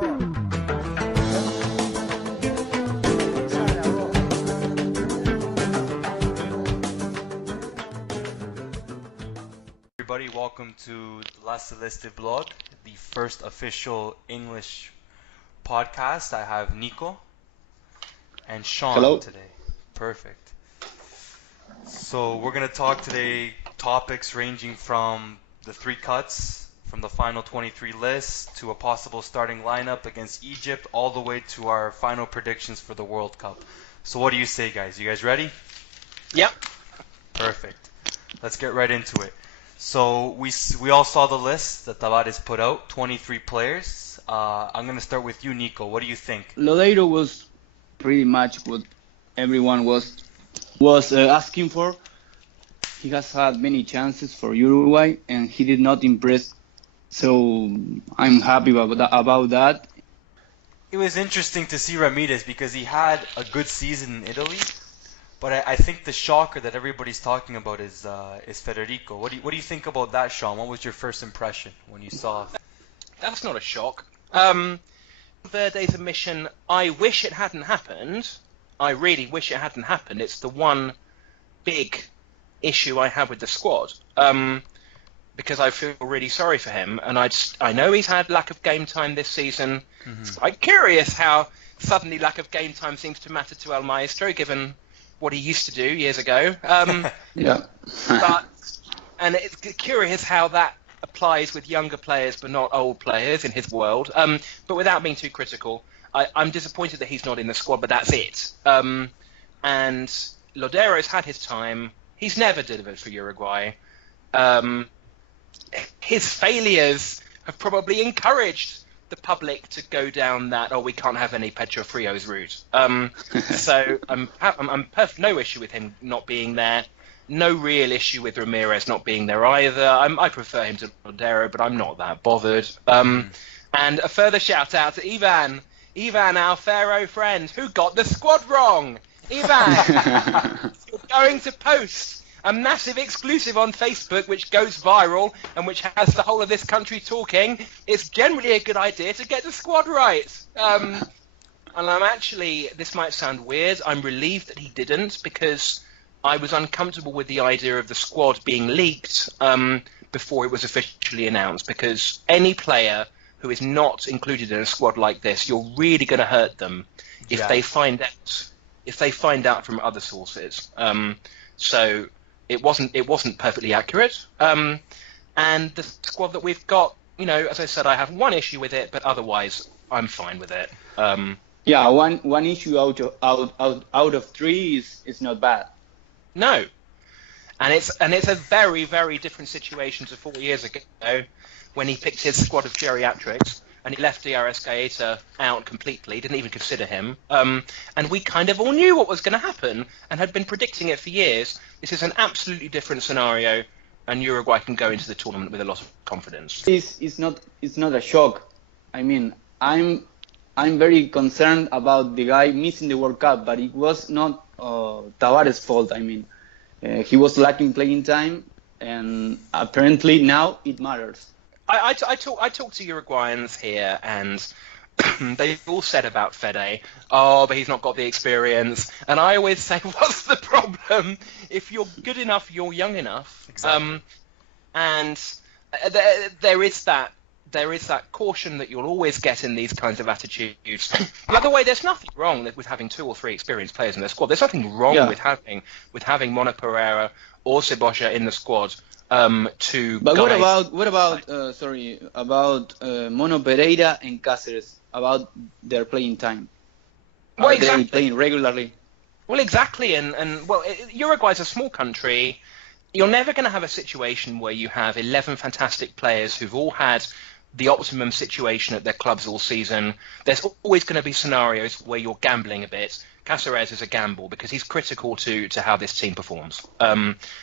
Everybody, welcome to La Celeste blog, the first official English podcast. I have Nico and Sean Hello. today. Perfect. So we're going to talk today topics ranging from the three cuts from the final 23 list to a possible starting lineup against Egypt, all the way to our final predictions for the World Cup. So what do you say, guys? You guys ready? Yep. Perfect. Let's get right into it. So we all saw the list that Tavares put out, 23 players. I'm going to start with you, Nico. What do you think? Lodeiro was pretty much what everyone was asking for. He has had many chances for Uruguay, and he did not impress. So I'm happy about that. It was interesting to see Ramirez because he had a good season in Italy. But I think the shocker that everybody's talking about is Federico. What do you think about that, Sean? What was your first impression when you saw? That's not a shock. Verde's omission, I wish it hadn't happened. I really wish it hadn't happened. It's the one big issue I have with the squad. Because I feel really sorry for him, and I know he's had lack of game time this season. Mm-hmm. It's quite curious how suddenly lack of game time seems to matter to El Maestro, given what he used to do years ago. Yeah. And it's curious how that applies with younger players but not old players in his world. But without being too critical, I'm disappointed that he's not in the squad, but that's it. And Lodeiro's had his time. He's never delivered for Uruguay. His failures have probably encouraged the public to go down that we can't have any Pedro Frios route. So no issue with him not being there. No real issue with Ramirez not being there either. I prefer him to Lodeiro, but I'm not that bothered. And a further shout out to Ivan, our Pharaoh friend, who got the squad wrong. Ivan, you're going to post a massive exclusive on Facebook which goes viral and which has the whole of this country talking. It's generally a good idea to get the squad right. And I'm actually, this might sound weird, I'm relieved that he didn't, because I was uncomfortable with the idea of the squad being leaked before it was officially announced, because any player who is not included in a squad like this, you're really going to hurt them if they find out from other sources. So it wasn't perfectly accurate. And the squad that we've got, as I said, I have one issue with it, but otherwise I'm fine with it. One issue out of three is not bad. No, and it's a very, very different situation to 4 years ago when he picked his squad of geriatrics and he left DRS Gaeta out completely, didn't even consider him. And we kind of all knew what was going to happen and had been predicting it for years. This is an absolutely different scenario, and Uruguay can go into the tournament with a lot of confidence. It's not a shock. I mean, I'm very concerned about the guy missing the World Cup, but it was not Tavares' fault. I mean, he was lacking playing time, and apparently now it matters. I talk to Uruguayans here, and they've all said about Fede, but he's not got the experience. And I always say, what's the problem? If you're good enough, you're young enough. Exactly. And there is that caution that you'll always get in these kinds of attitudes. By the way, there's nothing wrong with having 2 or 3 experienced players in the squad. There's nothing wrong with having Mono Pereira or Cebolla in the squad. But what about Mono Pereira and Cáceres, about their playing time? Are they playing regularly? Well, exactly, and Uruguay's a small country. You're never going to have a situation where you have 11 fantastic players who've all had the optimum situation at their clubs all season. There's always going to be scenarios where you're gambling a bit. Cáceres is a gamble because he's critical to how this team performs.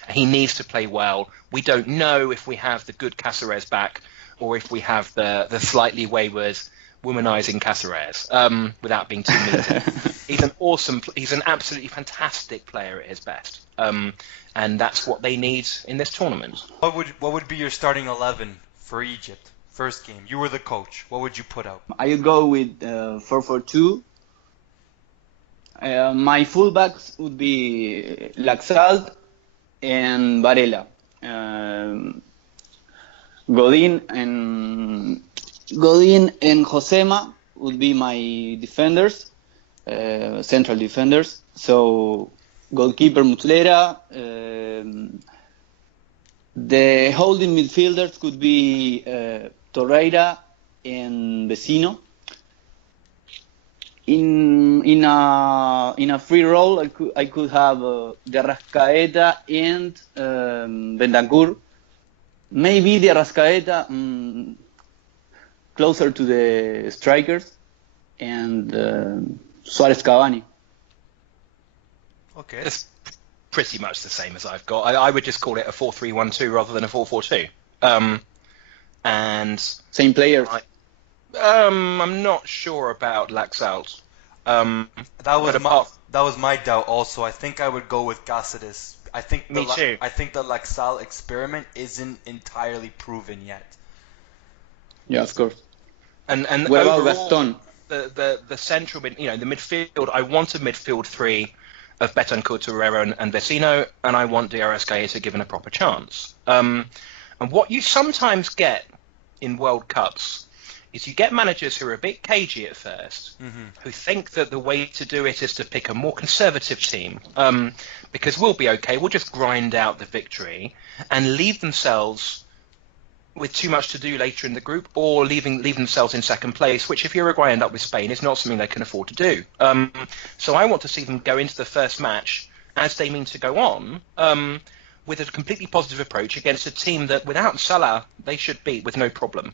He needs to play well. We don't know if we have the good Cáceres back or if we have the slightly wayward, womanizing Cáceres, without being too mean. He's an absolutely fantastic player at his best. And that's what they need in this tournament. What would be your starting 11 for Egypt First game. You were the coach. What would you put out? I would go with 4-4-2. My fullbacks would be Laxalt and Varela. Godin and Josema would be my defenders, central defenders. So goalkeeper Muslera. The holding midfielders could be Torreira and Vecino. In a free role, I could have De Arrascaeta and Bentancur. Maybe De Arrascaeta closer to the strikers, and Suarez Cavani. Okay. It's pretty much the same as I've got. I would just call it a 4-3-1-2 rather than a 4-4-2. And Same players. I'm not sure about Laxalt. That was my doubt also. I think I would go with Cáceres. I think Me too. I think the Laxalt experiment isn't entirely proven yet. Yeah, of course. And What about overall, Gaston? the central the midfield. I want a midfield three of Bentancur, Torreira, and Vecino, and I want De Arrascaeta given a proper chance. And what you sometimes get in World Cups is you get managers who are a bit cagey at first, who think that the way to do it is to pick a more conservative team, because we'll be okay, we'll just grind out the victory, and leave themselves with too much to do later in the group, or leave themselves in second place, which if Uruguay end up with Spain is not something they can afford to do. So I want to see them go into the first match, as they mean to go on, with a completely positive approach against a team that without Salah they should beat with no problem.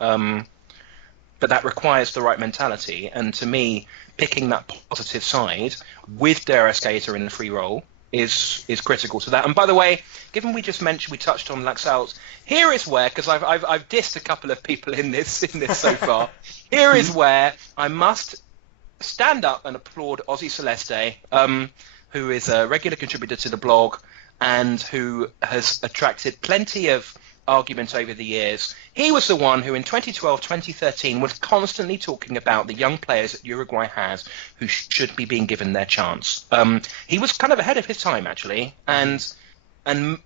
But that requires the right mentality, and to me, picking that positive side with De Arrascaeta in the free role is critical to that. And by the way, given we touched on Laxalt, here is where, because I've dissed a couple of people in this so far. Here is where I must stand up and applaud Aussie Celeste, who is a regular contributor to the blog and who has attracted plenty of argument over the years. He was the one who in 2012-2013 was constantly talking about the young players that Uruguay has who should be being given their chance. He was kind of ahead of his time, actually, and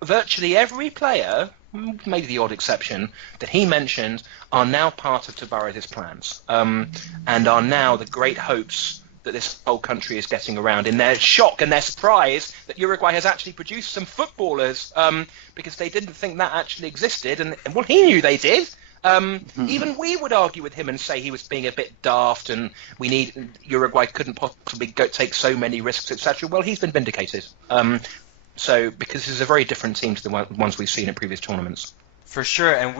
virtually every player, maybe the odd exception, that he mentioned are now part of Tavares' plans, and are now the great hopes that this whole country is getting around in their shock and their surprise that Uruguay has actually produced some footballers, because they didn't think that actually existed, and well, he knew they did. Even we would argue with him and say he was being a bit daft, and Uruguay couldn't possibly take so many risks, etc. Well, he's been vindicated. So because this is a very different team to the ones we've seen in previous tournaments. For sure, and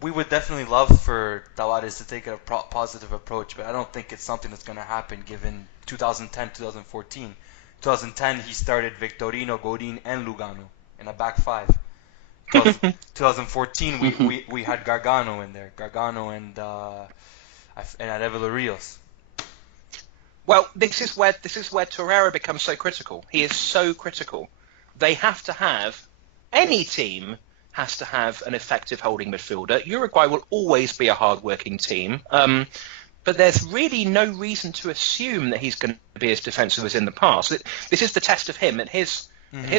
we would definitely love for Tavares to take a positive approach, but I don't think it's something that's going to happen given 2010, 2014. 2010, he started Victorino, Godin, and Lugano in a back five. 2014, we had Gargano in there, and Arevalo Rios. Well, this is where Torreira becomes so critical. He is so critical. They have to have any team has to have an effective holding midfielder. Uruguay will always be a hard-working team, but there's really no reason to assume that he's going to be as defensive as in the past. This is the test of him at his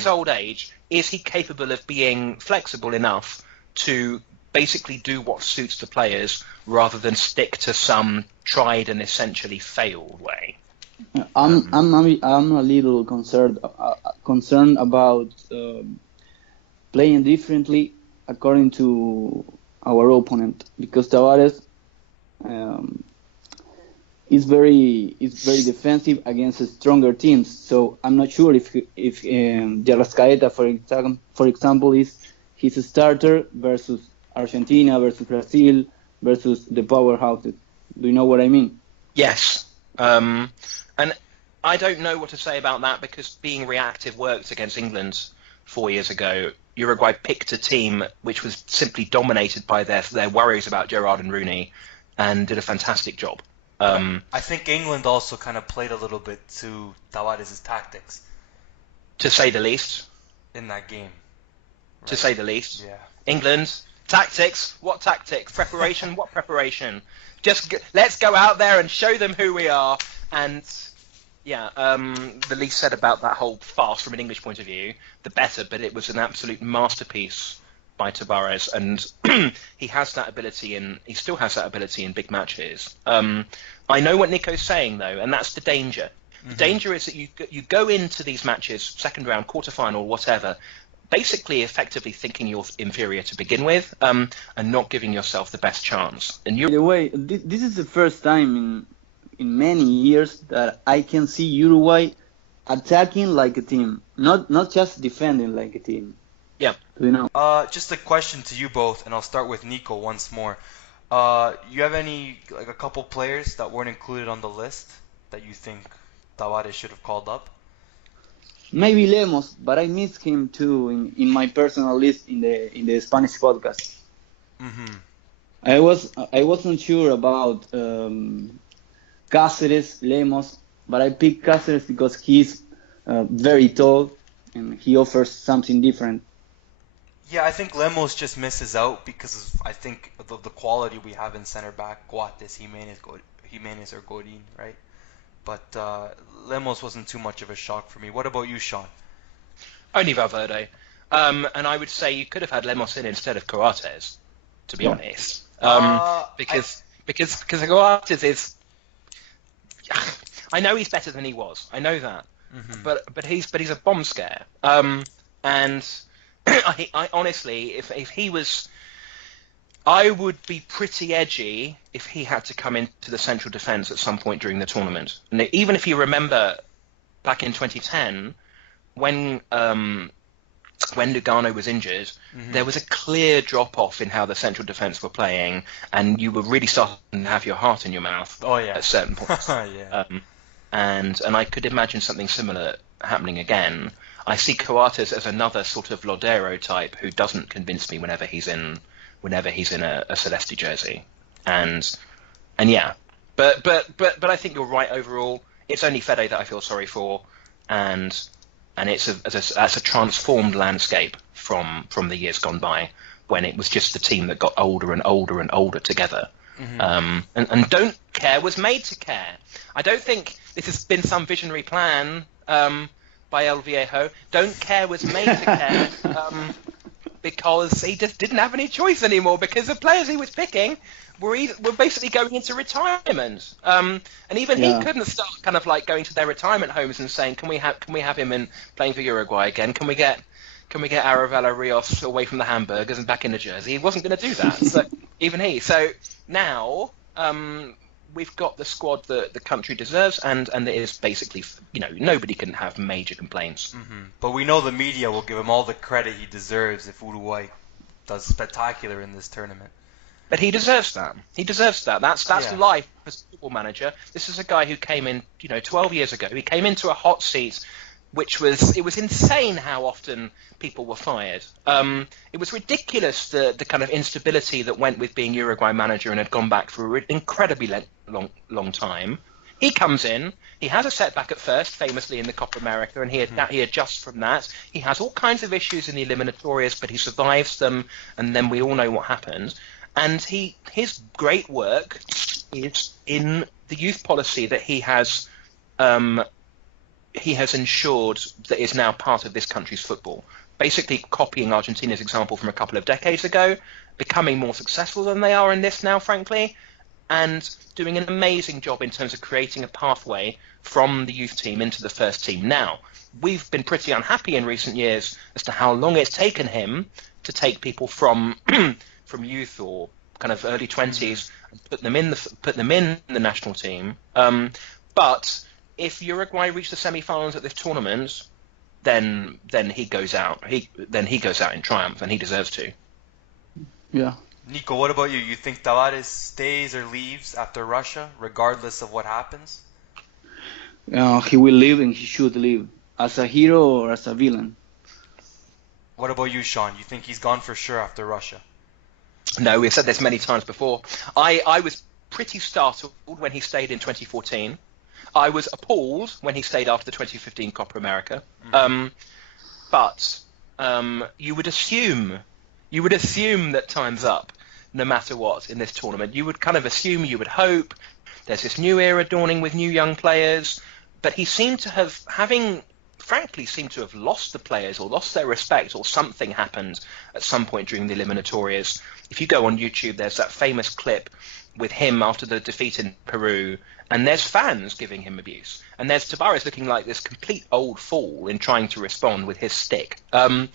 old age. Is he capable of being flexible enough to basically do what suits the players rather than stick to some tried and essentially failed way? I'm a little concerned about playing differently according to our opponent, because Tavares is very defensive against stronger teams. So I'm not sure if De Arrascaeta, for example, is his starter versus Argentina, versus Brazil, versus the powerhouses. Do you know what I mean? Yes. And I don't know what to say about that, because being reactive worked against England 4 years ago. Uruguay picked a team which was simply dominated by their worries about Gerrard and Rooney, and did a fantastic job. I think England also kind of played a little bit to Tavares' tactics. To say the least. In that game. Right? To say the least. Yeah. England, Tactics? What tactics? Preparation? What preparation? Let's go out there and show them who we are. And yeah, the least said about that whole farce from an English point of view, the better. But it was an absolute masterpiece by Tavares, and he has that ability, and he still has that ability in big matches. I know what Nico's saying though, and that's the danger. The danger is that you go into these matches, second round, quarterfinal, whatever, basically effectively thinking you're inferior to begin with, and not giving yourself the best chance. And By the way, this is the first time in many years that I can see Uruguay attacking like a team, not just defending like a team. Yeah. You know. Just a question to you both, and I'll start with Nico once more. You have any, like, a couple players that weren't included on the list that you think Tavares should have called up? Maybe Lemos, but I missed him too in my personal list in the Spanish podcast. Mm-hmm. I wasn't sure about Cáceres, Lemos, but I picked Cáceres because he's very tall and he offers something different. Yeah, I think Lemos just misses out because of, I think, the quality we have in center back, Guates, Jimenez, or Godin, right? But Lemos wasn't too much of a shock for me. What about you, Sean? Only Valverde. And I would say you could have had Lemos in instead of Coates, to be honest. Because Coates is... I know he's better than he was. I know that. Mm-hmm. But he's a bomb scare. And I honestly, if he was... I would be pretty edgy if he had to come into the central defence at some point during the tournament. And even if you remember back in 2010, when Lugano was injured, there was a clear drop-off in how the central defence were playing, and you were really starting to have your heart in your mouth at certain points. Yeah. And I could imagine something similar happening again. I see Coates as another sort of Lodero type who doesn't convince me whenever he's in a Celeste jersey, and yeah, but I think you're right overall. It's only Fede that I feel sorry for, and it's a transformed landscape from the years gone by when it was just the team that got older and older and older together. And Don't Care was made to care. I don't think this has been some visionary plan by El Viejo. Don't Care was made to care. Because he just didn't have any choice anymore, because the players he was picking were basically going into retirement, and even he couldn't start kind of like going to their retirement homes and saying, can we have him in playing for Uruguay again? Can we get Aravella Rios away from the hamburgers and back in the jersey? He wasn't going to do that. So even he. So now we've got the squad that the country deserves, and it is basically, nobody can have major complaints. But we know the media will give him all the credit he deserves if Uruguay does spectacular in this tournament. But he deserves that. He deserves that. That's life as a football manager. This is a guy who came in, 12 years ago. He came into a hot seat, it was insane how often people were fired. It was ridiculous the kind of instability that went with being Uruguay manager and had gone back for an incredibly long time. He comes in, he has a setback at first, famously in the Copa America, and he adjusts from that. He has all kinds of issues in the eliminatorias, but he survives them, and then we all know what happens. And his great work is in the youth policy that he has ensured that is now part of this country's football. Basically copying Argentina's example from a couple of decades ago, becoming more successful than they are in this now, frankly, and doing an amazing job in terms of creating a pathway from the youth team into the first team. Now, we've been pretty unhappy in recent years as to how long it's taken him to take people from youth or kind of early 20s and put them in the national team. But if Uruguay reach the semi-finals at this tournament, then he goes out. Then he goes out in triumph, and he deserves to. Yeah. Nico, what about you? You think Tavares stays or leaves after Russia, regardless of what happens? He will leave, and he should leave as a hero or as a villain. What about you, Sean? You think he's gone for sure after Russia? No, we've said this many times before. I was pretty startled when he stayed in 2014. I was appalled when he stayed after the 2015 Copa America. But you would assume You would assume that time's up, no matter what, in this tournament. You would kind of assume, you would hope. There's this new era dawning with new young players, but he seemed to have, frankly, seemed to have lost the players or lost their respect, or something happened at some point during the eliminatorias. If you go on YouTube, there's that famous clip with him after the defeat in Peru, and there's fans giving him abuse, and there's Tavares looking like this complete old fool in trying to respond with his stick. You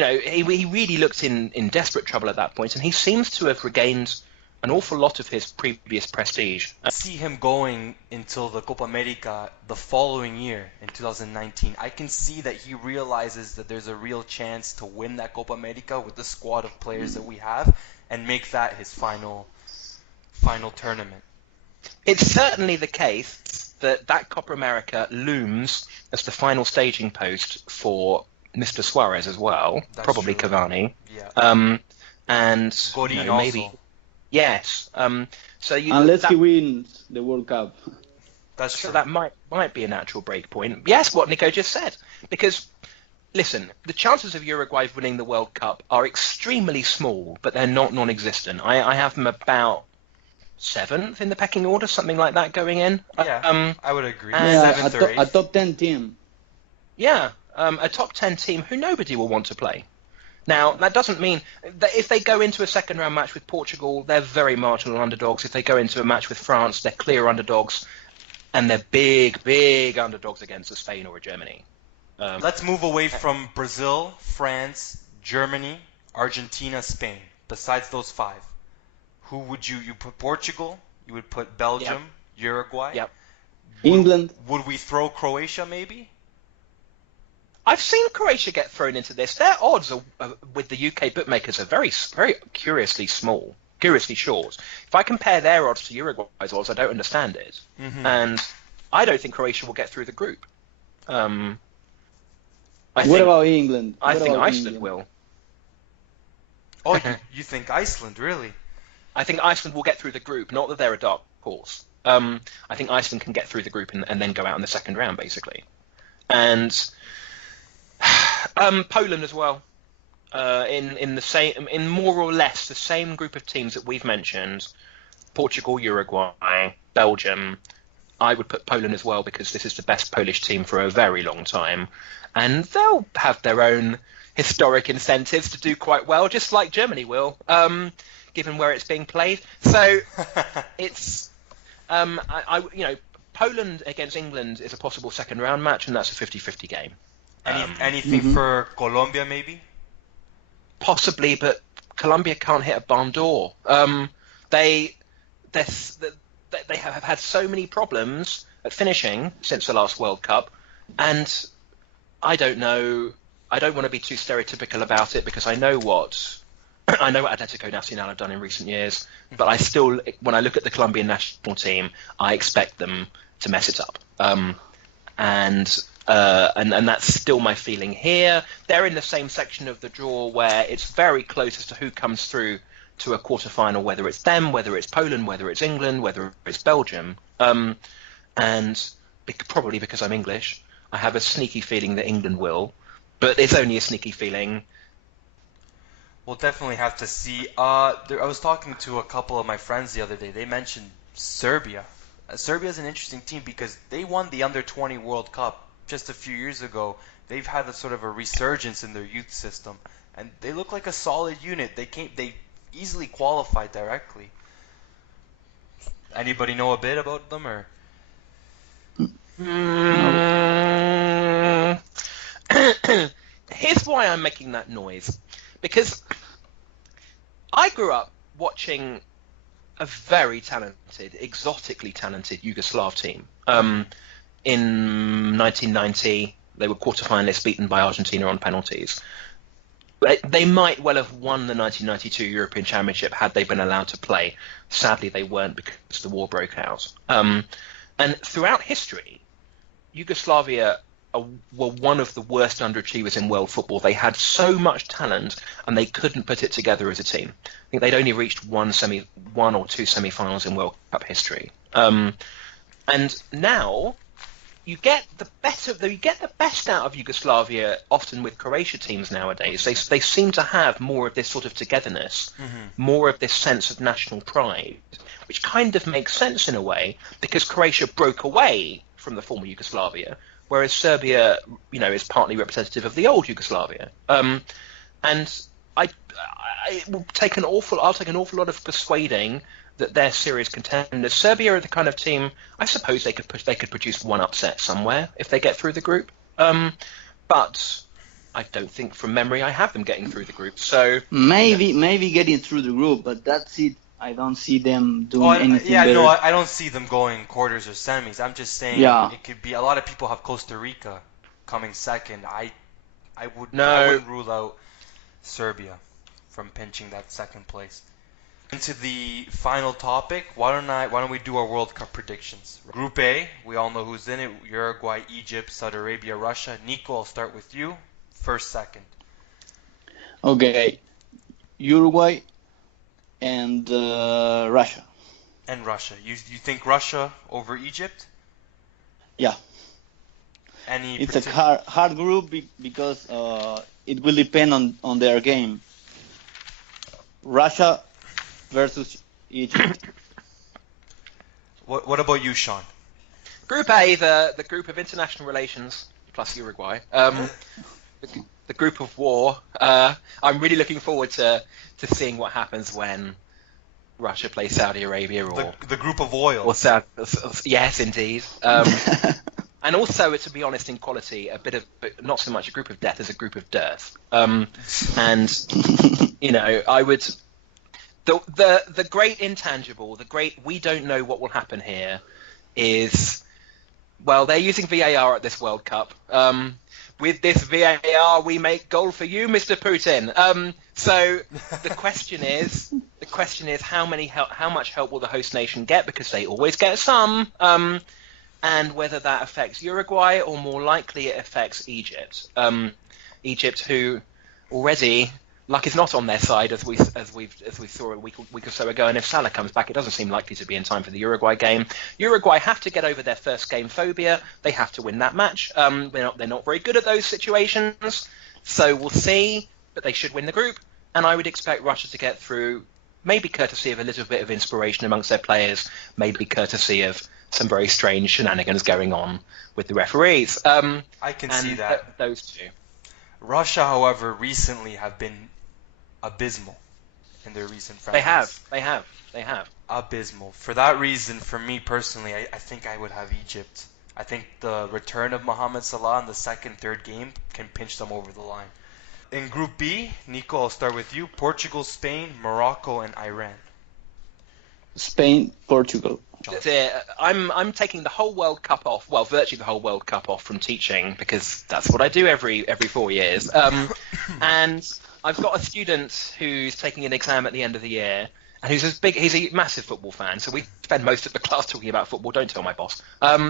know, he really looked in desperate trouble at that point, and he seems to have regained an awful lot of his previous prestige. I see him going until the Copa America the following year in 2019. I can see that he realizes that there's a real chance to win that Copa America with the squad of players that we have, and make that his final tournament. It's certainly the case that Copa America looms as the final staging post for Mr. Suarez as well, That's probably true. Cavani, Yeah. and Godin maybe also. yes. Unless he wins the World Cup. That's true. So that might be a natural break point. Yes, what Nico just said. Because, listen, the chances of Uruguay winning the World Cup are extremely small, but they're not non-existent. I have them about 7th in the pecking order, something like that going in. Yeah, I would agree. Yeah, 7th or 8th. a top 10 team. Yeah, a top 10 team who nobody will want to play. Now, that doesn't mean that if they go into a second round match with Portugal, they're very marginal underdogs. If they go into a match with France, they're clear underdogs. And they're big, big underdogs against a Spain or a Germany. Let's move away from Brazil, France, Germany, Argentina, Spain. Besides those 5, who would you put? Portugal? You would put Belgium, Uruguay? Yep. England. Would we throw Croatia maybe? I've seen Croatia get thrown into this. Their odds with the UK bookmakers are very, very curiously small, curiously short. If I compare their odds to Uruguay's odds, I don't understand it. Mm-hmm. And I don't think Croatia will get through the group. What about England? I What think about Iceland England? will. Oh, you think Iceland, really? I think Iceland will get through the group, not that they're a dark horse. I think Iceland can get through the group and then go out in the second round, basically. And Poland as well, in more or less the same group of teams that we've mentioned: Portugal, Uruguay, Belgium. I would put Poland as well because this is the best Polish team for a very long time, and they'll have their own historic incentives to do quite well, just like Germany will, given where it's being played. So it's Poland against England is a possible second round match, and that's a 50-50 game. Anything for Colombia, maybe? Possibly, but Colombia can't hit a barn door. They have had so many problems at finishing since the last World Cup, and I don't know. I don't want to be too stereotypical about it because I know what Atletico Nacional have done in recent years, but I still, when I look at the Colombian national team, I expect them to mess it up. And that's still my feeling here. They're in the same section of the draw where it's very close as to who comes through to a quarterfinal, whether it's them, whether it's Poland, whether it's England, whether it's Belgium. And probably because I'm English, I have a sneaky feeling that England will, but it's only a sneaky feeling. We'll definitely have to see. I was talking to a couple of my friends the other day. They mentioned Serbia. Serbia is an interesting team because they won the Under-20 World Cup just a few years ago. They've had a sort of a resurgence in their youth system, and they look like a solid unit. They easily qualified directly. Anybody know a bit about them, or? Here's why I'm making that noise. Because I grew up watching a very talented, exotically talented Yugoslav team. In 1990, they were quarterfinalists beaten by Argentina on penalties. They might well have won the 1992 European Championship had they been allowed to play. Sadly, they weren't because the war broke out. And throughout history, Yugoslavia were one of the worst underachievers in world football. They had so much talent and they couldn't put it together as a team. I think they'd only reached one or two semi-finals in World Cup history. And now you get the best out of Yugoslavia often with Croatia teams nowadays. They seem to have more of this sort of togetherness, more of this sense of national pride, which kind of makes sense in a way because Croatia broke away from the former Yugoslavia, whereas Serbia, is partly representative of the old Yugoslavia. And it will take I'll take an awful lot of persuading that they're serious contenders. Serbia are the kind of team, I suppose they could produce one upset somewhere if they get through the group. But I don't think from memory I have them getting through the group. So maybe getting through the group, but that's it. I don't see them doing anything better. No, I don't see them going quarters or semis. I'm just saying it could be. A lot of people have Costa Rica coming second. I wouldn't rule out Serbia from pinching that second place. Into the final topic, why don't we do our World Cup predictions? Group A, we all know who's in it: Uruguay, Egypt, Saudi Arabia, Russia. Nico, I'll start with you. First, second. Okay, Uruguay and Russia. And Russia. You think Russia over Egypt? Yeah. It's a hard group because it will depend on their game. Russia versus Egypt. What about you, Sean? Group A, the group of international relations plus Uruguay. The group of war. I'm really looking forward to seeing what happens when Russia plays Saudi Arabia or the group of oil. Or yes, indeed. And also, to be honest, in quality, not so much a group of death as a group of dearth. And I would. The great intangible, we don't know what will happen here is, well, they're using VAR at this World Cup. With this VAR, we make goal for you, Mr. Putin. So the question is how much help will the host nation get, because they always get some, and whether that affects Uruguay or more likely it affects Egypt. Egypt, who already. Luck is not on their side, as we saw a week or so ago. And if Salah comes back, it doesn't seem likely to be in time for the Uruguay game. Uruguay have to get over their first game phobia. They have to win that match. They're not very good at those situations, so we'll see. But they should win the group, and I would expect Russia to get through, maybe courtesy of a little bit of inspiration amongst their players, maybe courtesy of some very strange shenanigans going on with the referees. I can see that. Those two. Russia, however, recently have been abysmal in their recent friendlies. They have. Abysmal. For that reason, for me personally, I think I would have Egypt. I think the return of Mohamed Salah in the second, third game can pinch them over the line. In Group B, Nico, I'll start with you. Portugal, Spain, Morocco, and Iran. Spain, Portugal. I'm taking the whole World Cup off. Well, virtually the whole World Cup off from teaching, because that's what I do every 4 years. And I've got a student who's taking an exam at the end of the year, and he's a massive football fan. So we spend most of the class talking about football. Don't tell my boss. And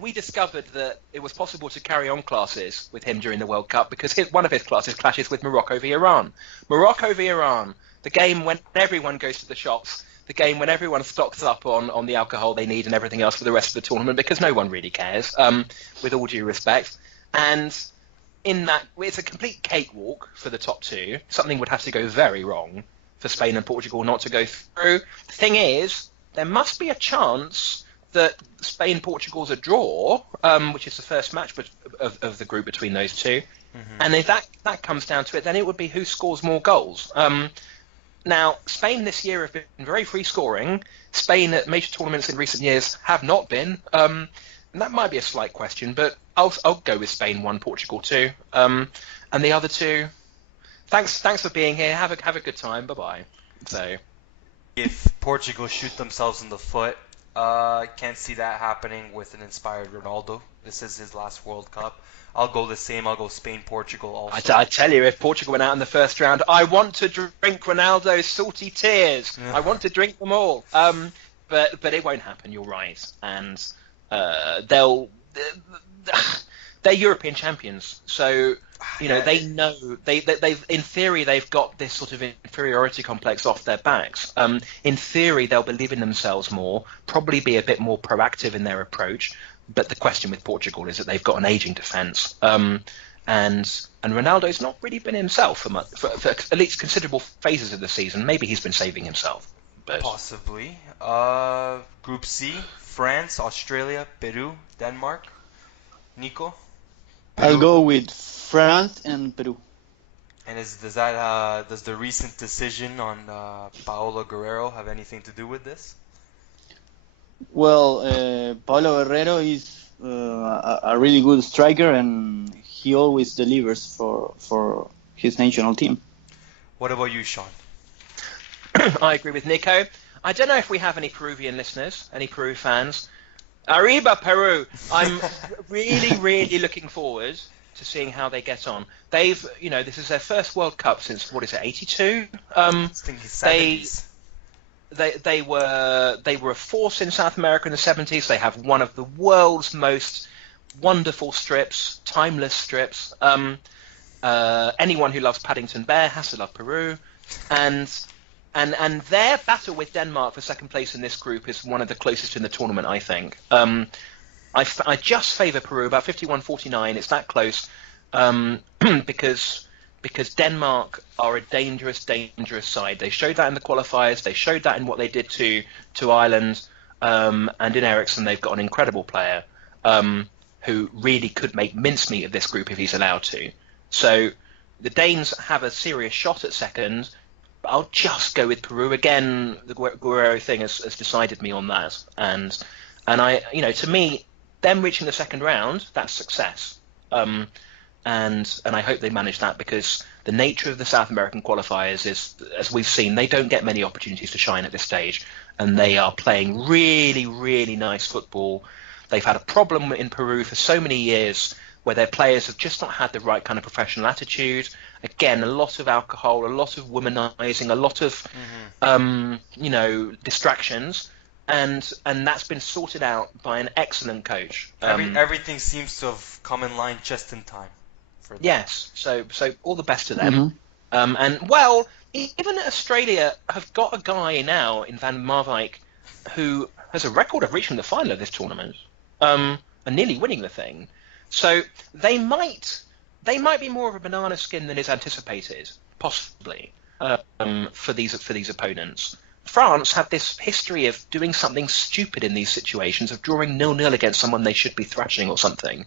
we discovered that it was possible to carry on classes with him during the World Cup because one of his classes clashes with Morocco v Iran. Morocco v Iran, the game when everyone goes to the shops. The game when everyone stocks up on the alcohol they need and everything else for the rest of the tournament, because no one really cares, with all due respect. And in that, it's a complete cakewalk for the top two. Something would have to go very wrong for Spain and Portugal not to go through. The thing is, there must be a chance that Spain-Portugal's a draw, which is the first match of the group between those two. Mm-hmm. And if that comes down to it, then it would be who scores more goals. Now, Spain this year have been very free scoring. Spain at major tournaments in recent years have not been. And that might be a slight question, but I'll go with Spain 1, Portugal 2. And the other two, thanks for being here. Have a good time. Bye-bye. So, if Portugal shoot themselves in the foot, can't see that happening with an inspired Ronaldo. This is his last World Cup. I'll go the same. I'll go Spain, Portugal also. I tell you, if Portugal went out in the first round, I want to drink Ronaldo's salty tears. I want to drink them all. But it won't happen. You're right. And they're European champions. So They know they've in theory they've got this sort of inferiority complex off their backs. In theory, they'll believe in themselves more, probably be a bit more proactive in their approach. But the question with Portugal is that they've got an aging defence, and Ronaldo's not really been himself for at least considerable phases of the season. Maybe he's been saving himself. But Possibly. Group C: France, Australia, Peru, Denmark. Nico? I'll go with France and Peru. And does the recent decision on Paolo Guerrero have anything to do with this? Well, Paulo Guerrero is a really good striker, and he always delivers for his national team. What about you, Sean? I agree with Nico. I don't know if we have any Peruvian listeners, any Peru fans. Arriba, Peru! I'm really, really looking forward to seeing how they get on. They've, this is their first World Cup since, what is it, 82? I think it's 70s. They were a force in South America in the 70s. They have one of the world's most wonderful strips, timeless strips. Anyone who loves Paddington Bear has to love Peru, and their battle with Denmark for second place in this group is one of the closest in the tournament, I think. I just favour Peru, about 51-49. It's that close, because Denmark are a dangerous, dangerous side. They showed that in the qualifiers. They showed that in what they did to Ireland. And in Eriksson, they've got an incredible player who really could make mincemeat of this group if he's allowed to. So the Danes have a serious shot at second. But I'll just go with Peru again. The Guerrero thing has decided me on that, and I, to me, them reaching the second round, that's success. And I hope they manage that, because the nature of the South American qualifiers is, as we've seen, they don't get many opportunities to shine at this stage, and they are playing really, really nice football. They've had a problem in Peru for so many years, where their players have just not had the right kind of professional attitude. Again, a lot of alcohol, a lot of womanizing, a lot of, distractions, and that's been sorted out by an excellent coach. Everything seems to have come in line just in time for them. Yes, so all the best to them. And even Australia have got a guy now in Van Marwijk who has a record of reaching the final of this tournament, and nearly winning the thing. So they might be more of a banana skin than is anticipated, possibly, for these opponents. France have this history of doing something stupid in these situations, of drawing 0-0 against someone they should be thrashing or something.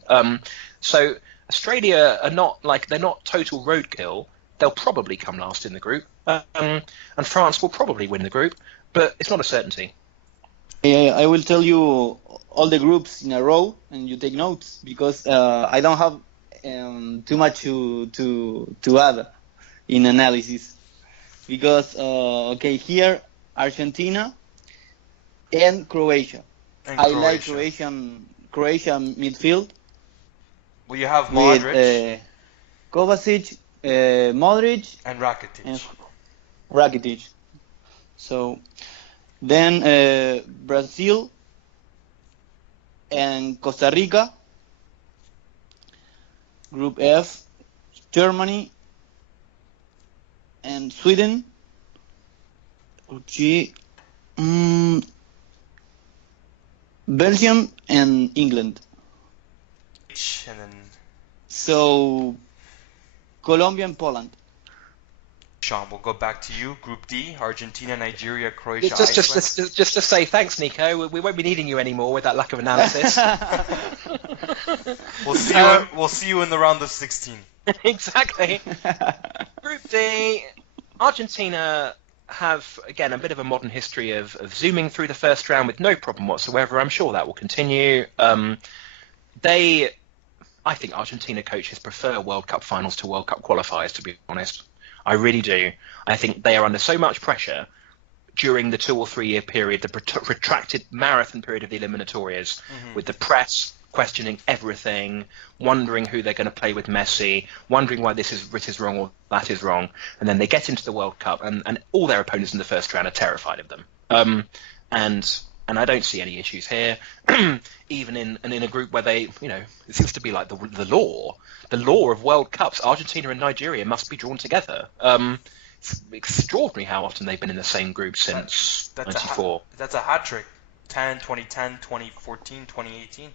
So Australia they're not total roadkill. They'll probably come last in the group, and France will probably win the group, but it's not a certainty. I will tell you all the groups in a row, and you take notes, because I don't have too much to add in analysis. Because here Argentina and Croatia. I like Croatian midfield. Well, you have Modric, with, Kovacic, Modric, and Rakitic. So then Brazil and Costa Rica. Group F, Germany and Sweden. Group G, Belgium and England. And then So Colombia and Poland. Sean, we'll go back to you. Group D: Argentina, Nigeria, Croatia, Just Iceland. to say thanks, Nico. We won't be needing you anymore with that lack of analysis. We'll see you in the round of 16. Exactly. Group D: Argentina have, again, a bit of a modern history of zooming through the first round with no problem whatsoever. I'm sure that will continue. I think Argentina coaches prefer World Cup finals to World Cup qualifiers, to be honest. I really do. I think they are under so much pressure during the 2 or 3 year period, the protracted marathon period of the eliminatorias, with the press questioning everything, wondering who they're going to play with Messi, wondering why this is wrong or that is wrong, and then they get into the World Cup, and all their opponents in the first round are terrified of them. And And I don't see any issues here, even in a group where they, it seems to be like the law of World Cups. Argentina and Nigeria must be drawn together. It's extraordinary how often they've been in the same group since '94. That's a hat trick. 2010, 2014, 2018.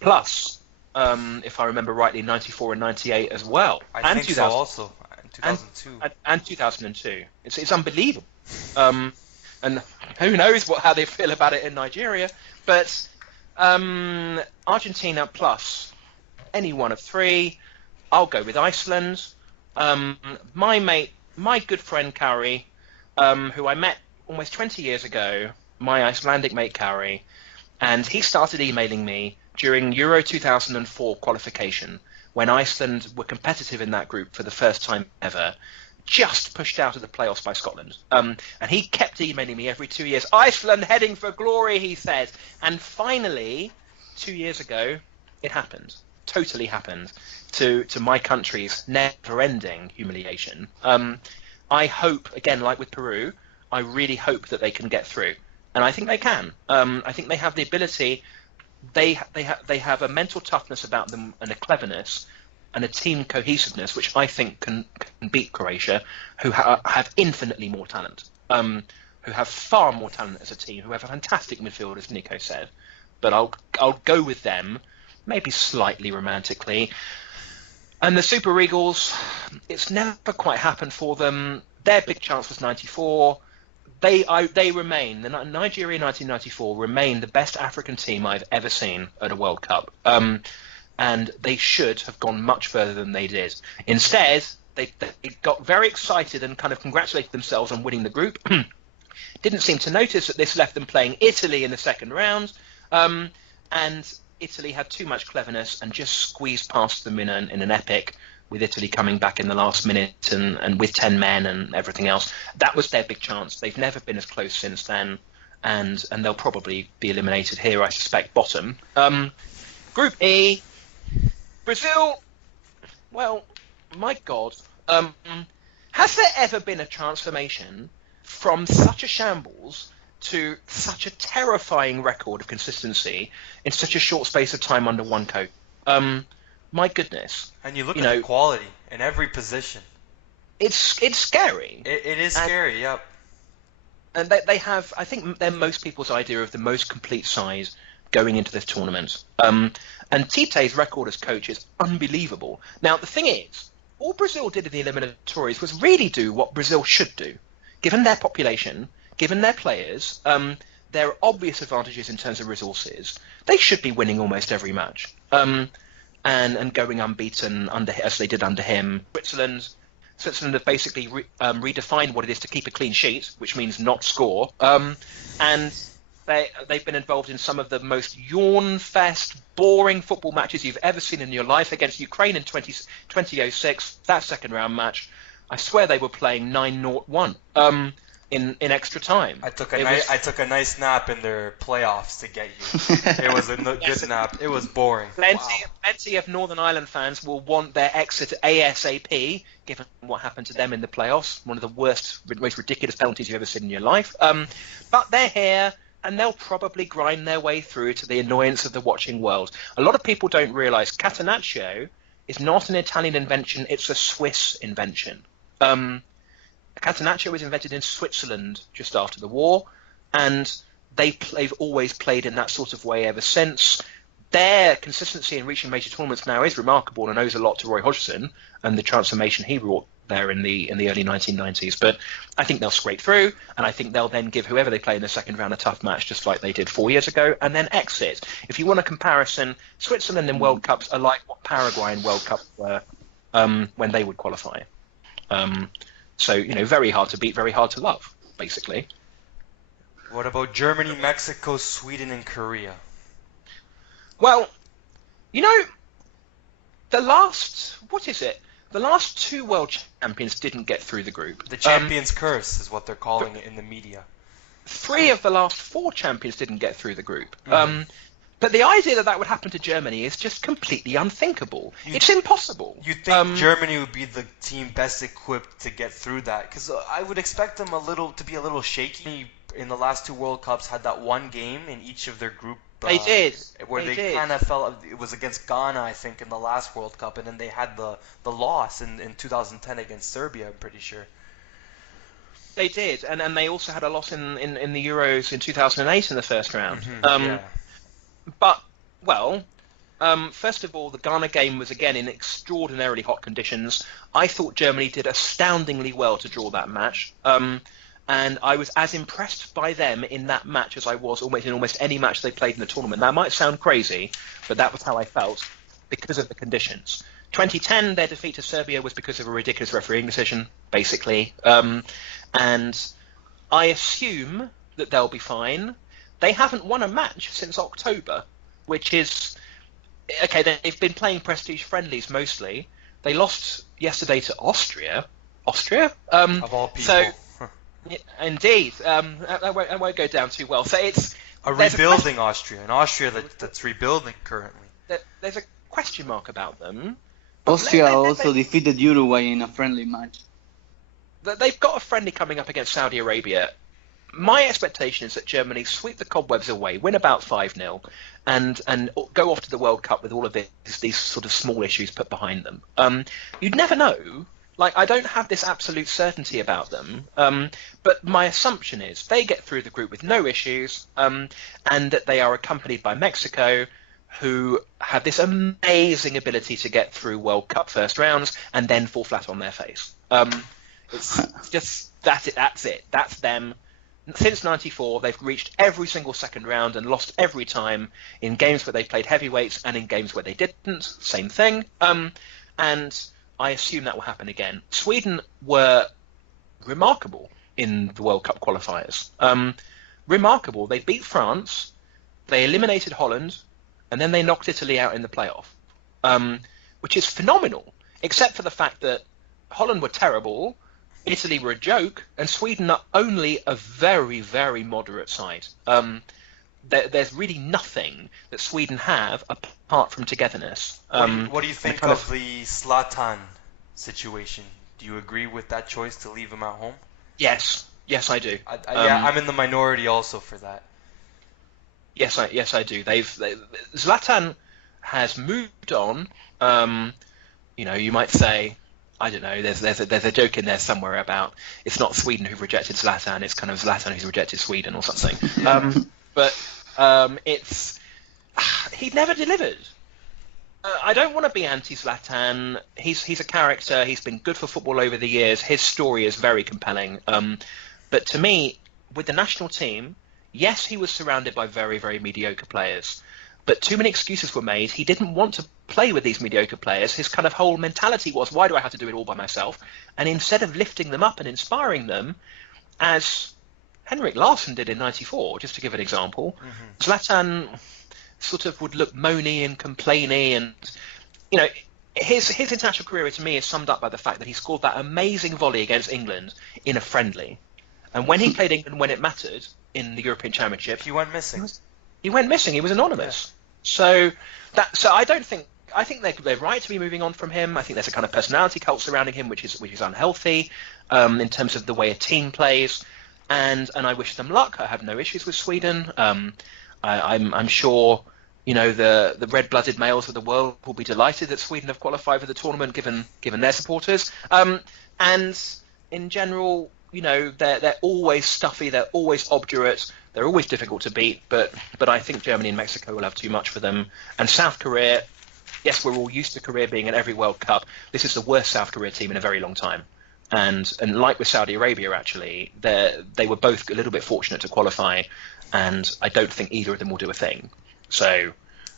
Plus, if I remember rightly, '94 and '98 as well. I think so also. 2002. And 2002. It's unbelievable. And who knows how they feel about it in Nigeria. But Argentina plus any one of three. I'll go with Iceland. My good friend Kari, who I met almost 20 years ago, my Icelandic mate Kari, and he started emailing me during Euro 2004 qualification when Iceland were competitive in that group for the first time ever, just pushed out of the playoffs by Scotland. And he kept emailing me every 2 years. Iceland heading for glory, he said. And finally, 2 years ago, it happened. Totally happened to my country's never-ending humiliation. I hope, again, like with Peru, I really hope that they can get through. And I think they can. I think they have the ability. They have a mental toughness about them and a cleverness and a team cohesiveness, which I think can beat Croatia, who have infinitely more talent, who have far more talent as a team, who have a fantastic midfield, as Nico said. But I'll go with them, maybe slightly romantically. And the Super Eagles, it's never quite happened for them. Their big chance was '94. They remain, the Nigeria 1994 remain the best African team I've ever seen at a World Cup. And they should have gone much further than they did. Instead, they got very excited and kind of congratulated themselves on winning the group. Didn't seem to notice that this left them playing Italy in the second round. And Italy had too much cleverness and just squeezed past them in an epic, with Italy coming back in the last minute and with 10 men and everything else. That was their big chance. They've never been as close since then, and they'll probably be eliminated here, I suspect, bottom. Group E, Brazil, well, my God. Has there ever been a transformation from such a shambles to such a terrifying record of consistency in such a short space of time under one coach? My goodness. And you look at the quality in every position. It's scary. It is scary, yep. And they have, I think they're most people's idea of the most complete side going into this tournament. And Tite's record as coach is unbelievable. Now, the thing is, all Brazil did in the eliminatories was really do what Brazil should do. Given their population, given their players, their obvious advantages in terms of resources, they should be winning almost every match. And going unbeaten as they did under him. Switzerland have basically redefined what it is to keep a clean sheet, which means not score. And they've been involved in some of the most yawn-fest, boring football matches you've ever seen in your life. Against Ukraine in 2006, that second round match, I swear they were playing 9-0-1 in extra time. I took a nice nap in their playoffs to get you. It was a good nap. It was boring. Plenty of Northern Ireland fans will want their exit ASAP, given what happened to them in the playoffs. One of the worst, most ridiculous penalties you've ever seen in your life. But they're here, and they'll probably grind their way through to the annoyance of the watching world. A lot of people don't realise Catenaccio is not an Italian invention, it's a Swiss invention. Catenaccio was invented in Switzerland just after the war, and they've always played in that sort of way ever since. Their consistency in reaching major tournaments now is remarkable and owes a lot to Roy Hodgson and the transformation he brought there in the early 1990s. But I think they'll scrape through, and I think they'll then give whoever they play in the second round a tough match, just like they did 4 years ago, and then exit. If you want a comparison, Switzerland in World Cups are like what Paraguay in World Cups were when they would qualify. So, very hard to beat, very hard to love, basically. What about Germany, Mexico, Sweden, and Korea? Well, the last two world champions didn't get through the group. The champions' curse is what they're calling it in the media. 3 of the last 4 champions didn't get through the group. Mm-hmm. But the idea that would happen to Germany is just completely unthinkable. It's impossible. You think Germany would be the team best equipped to get through that? Because I would expect them to be a little shaky in the last two World Cups had that one game in each of their group. They did. Where they kind of felt it was against Ghana, I think, in the last World Cup, and then they had the loss in 2010 against Serbia. I'm pretty sure. They did, and they also had a loss in the Euros in 2008 in the first round. Yeah. But, well, first of all, the Ghana game was again in extraordinarily hot conditions. I thought Germany did astoundingly well to draw that match. And I was as impressed by them in that match as I was in almost any match they played in the tournament. That might sound crazy, but that was how I felt because of the conditions. 2010, their defeat to Serbia was because of a ridiculous refereeing decision, basically. And I assume that they'll be fine. They haven't won a match since October, which is... Okay, they've been playing prestige friendlies mostly. They lost yesterday to Austria. Austria? Of all people. So, indeed. I won't go down too well. So it's... A rebuilding Austria. An Austria that's rebuilding currently. There's a question mark about them. Austria also defeated Uruguay in a friendly match. They've got a friendly coming up against Saudi Arabia. My expectation is that Germany sweep the cobwebs away, win about 5-0, and go off to the World Cup with all of these sort of small issues put behind them. You'd never know. Like, I don't have this absolute certainty about them, but my assumption is they get through the group with no issues, and that they are accompanied by Mexico, who have this amazing ability to get through World Cup first rounds and then fall flat on their face. It's just that's it. That's them. Since '94, they've reached every single second round and lost every time in games where they played heavyweights and in games where they didn't. Same thing. And I assume that will happen again. Sweden were remarkable in the World Cup qualifiers. Remarkable. They beat France, they eliminated Holland, and then they knocked Italy out in the playoff, which is phenomenal, except for the fact that Holland were terrible, Italy were a joke, and Sweden are only a very, very moderate side. There's really nothing that Sweden have apart from togetherness. What do you think of the Zlatan situation? Do you agree with that choice to leave him at home? Yes, I do. I'm in the minority also for that. Yes, I do. Zlatan has moved on. You might say, I don't know. There's a joke in there somewhere about it's not Sweden who've rejected Zlatan, it's kind of Zlatan who's rejected Sweden or something. But he never delivered. I don't want to be anti-Zlatan. He's a character. He's been good for football over the years. His story is very compelling. But to me, with the national team, yes, he was surrounded by very, very mediocre players. But too many excuses were made. He didn't want to play with these mediocre players. His kind of whole mentality was, why do I have to do it all by myself? And instead of lifting them up and inspiring them, as Henrik Larsson did in '94, just to give an example, Zlatan sort of would look moany and complainy, and his international career to me is summed up by the fact that he scored that amazing volley against England in a friendly, and when he played England when it mattered in the European Championship, he went missing. He was anonymous. So I think they're right to be moving on from him. I think there's a kind of personality cult surrounding him, which is unhealthy in terms of the way a team plays. And I wish them luck. I have no issues with Sweden. I'm sure the red-blooded males of the world will be delighted that Sweden have qualified for the tournament, given their supporters. And in general, they're always stuffy. They're always obdurate. They're always difficult to beat. But I think Germany and Mexico will have too much for them. And South Korea, yes, we're all used to Korea being in every World Cup. This is the worst South Korea team in a very long time. And like with Saudi Arabia, actually, they were both a little bit fortunate to qualify, and I don't think either of them will do a thing. So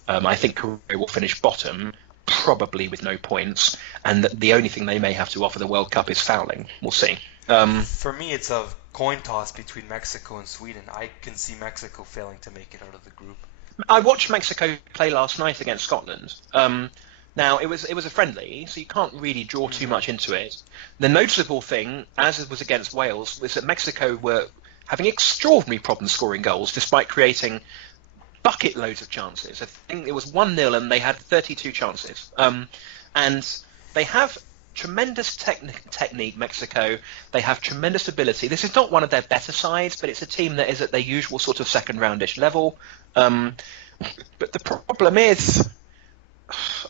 I think Korea will finish bottom, probably with no points, and the only thing they may have to offer the World Cup is fouling. We'll see. For me, it's a coin toss between Mexico and Sweden. I can see Mexico failing to make it out of the group. I watched Mexico play last night against Scotland. Now, it was a friendly, so you can't really draw too much into it. The noticeable thing, as it was against Wales, was that Mexico were having extraordinary problems scoring goals, despite creating bucket loads of chances. I think it was 1-0 and they had 32 chances. And they have tremendous technique, Mexico. They have tremendous ability. This is not one of their better sides, but it's a team that is at their usual sort of second roundish level. But the problem is,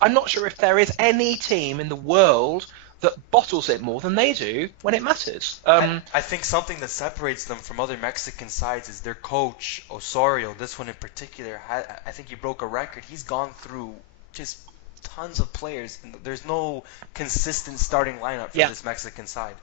I'm not sure if there is any team in the world that bottles it more than they do when it matters. I think something that separates them from other Mexican sides is their coach, Osorio. This one in particular, I think he broke a record. He's gone through just tons of players. And there's no consistent starting lineup for this Mexican side.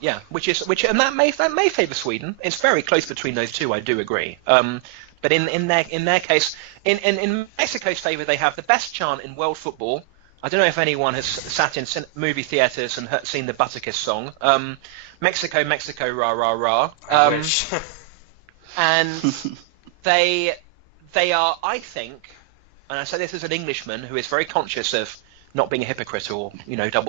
Yeah, and that may favour Sweden. It's very close between those two. I do agree. But in their case, in Mexico's favour, they have the best chant in world football. I don't know if anyone has sat in movie theatres and seen the Butterkiss song. Mexico, Mexico, rah rah rah. I wish. And they are, I think, and I say this as an Englishman who is very conscious of not being a hypocrite or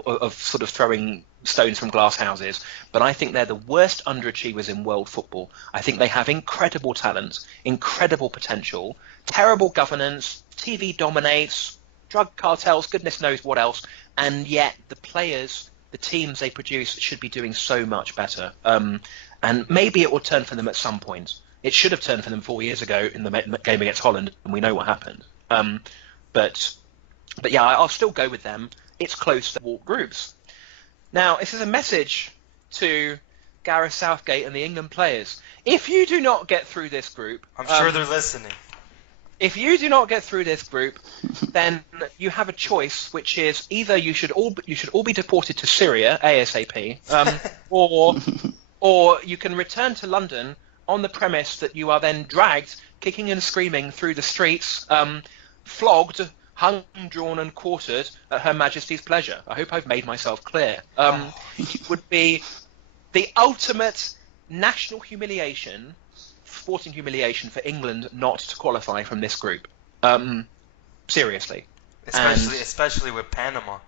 of sort of throwing stones from glass houses, but I think they're the worst underachievers in world football. I think they have incredible talent, incredible potential, terrible governance, TV dominates, drug cartels, goodness knows what else, and yet the players, the teams they produce should be doing so much better. And maybe it will turn for them at some point. It should have turned for them 4 years ago in the game against Holland, and we know what happened. But yeah, I'll still go with them. It's close to walk groups. Now, this is a message to Gareth Southgate and the England players. If you do not get through this group... I'm sure they're listening. If you do not get through this group, then you have a choice, which is either you should all be deported to Syria ASAP, or you can return to London on the premise that you are then dragged, kicking and screaming through the streets, flogged, hung, drawn, and quartered at Her Majesty's pleasure. I hope I've made myself clear. It would be the ultimate national humiliation, sporting humiliation for England not to qualify from this group. Seriously. Especially with Panama.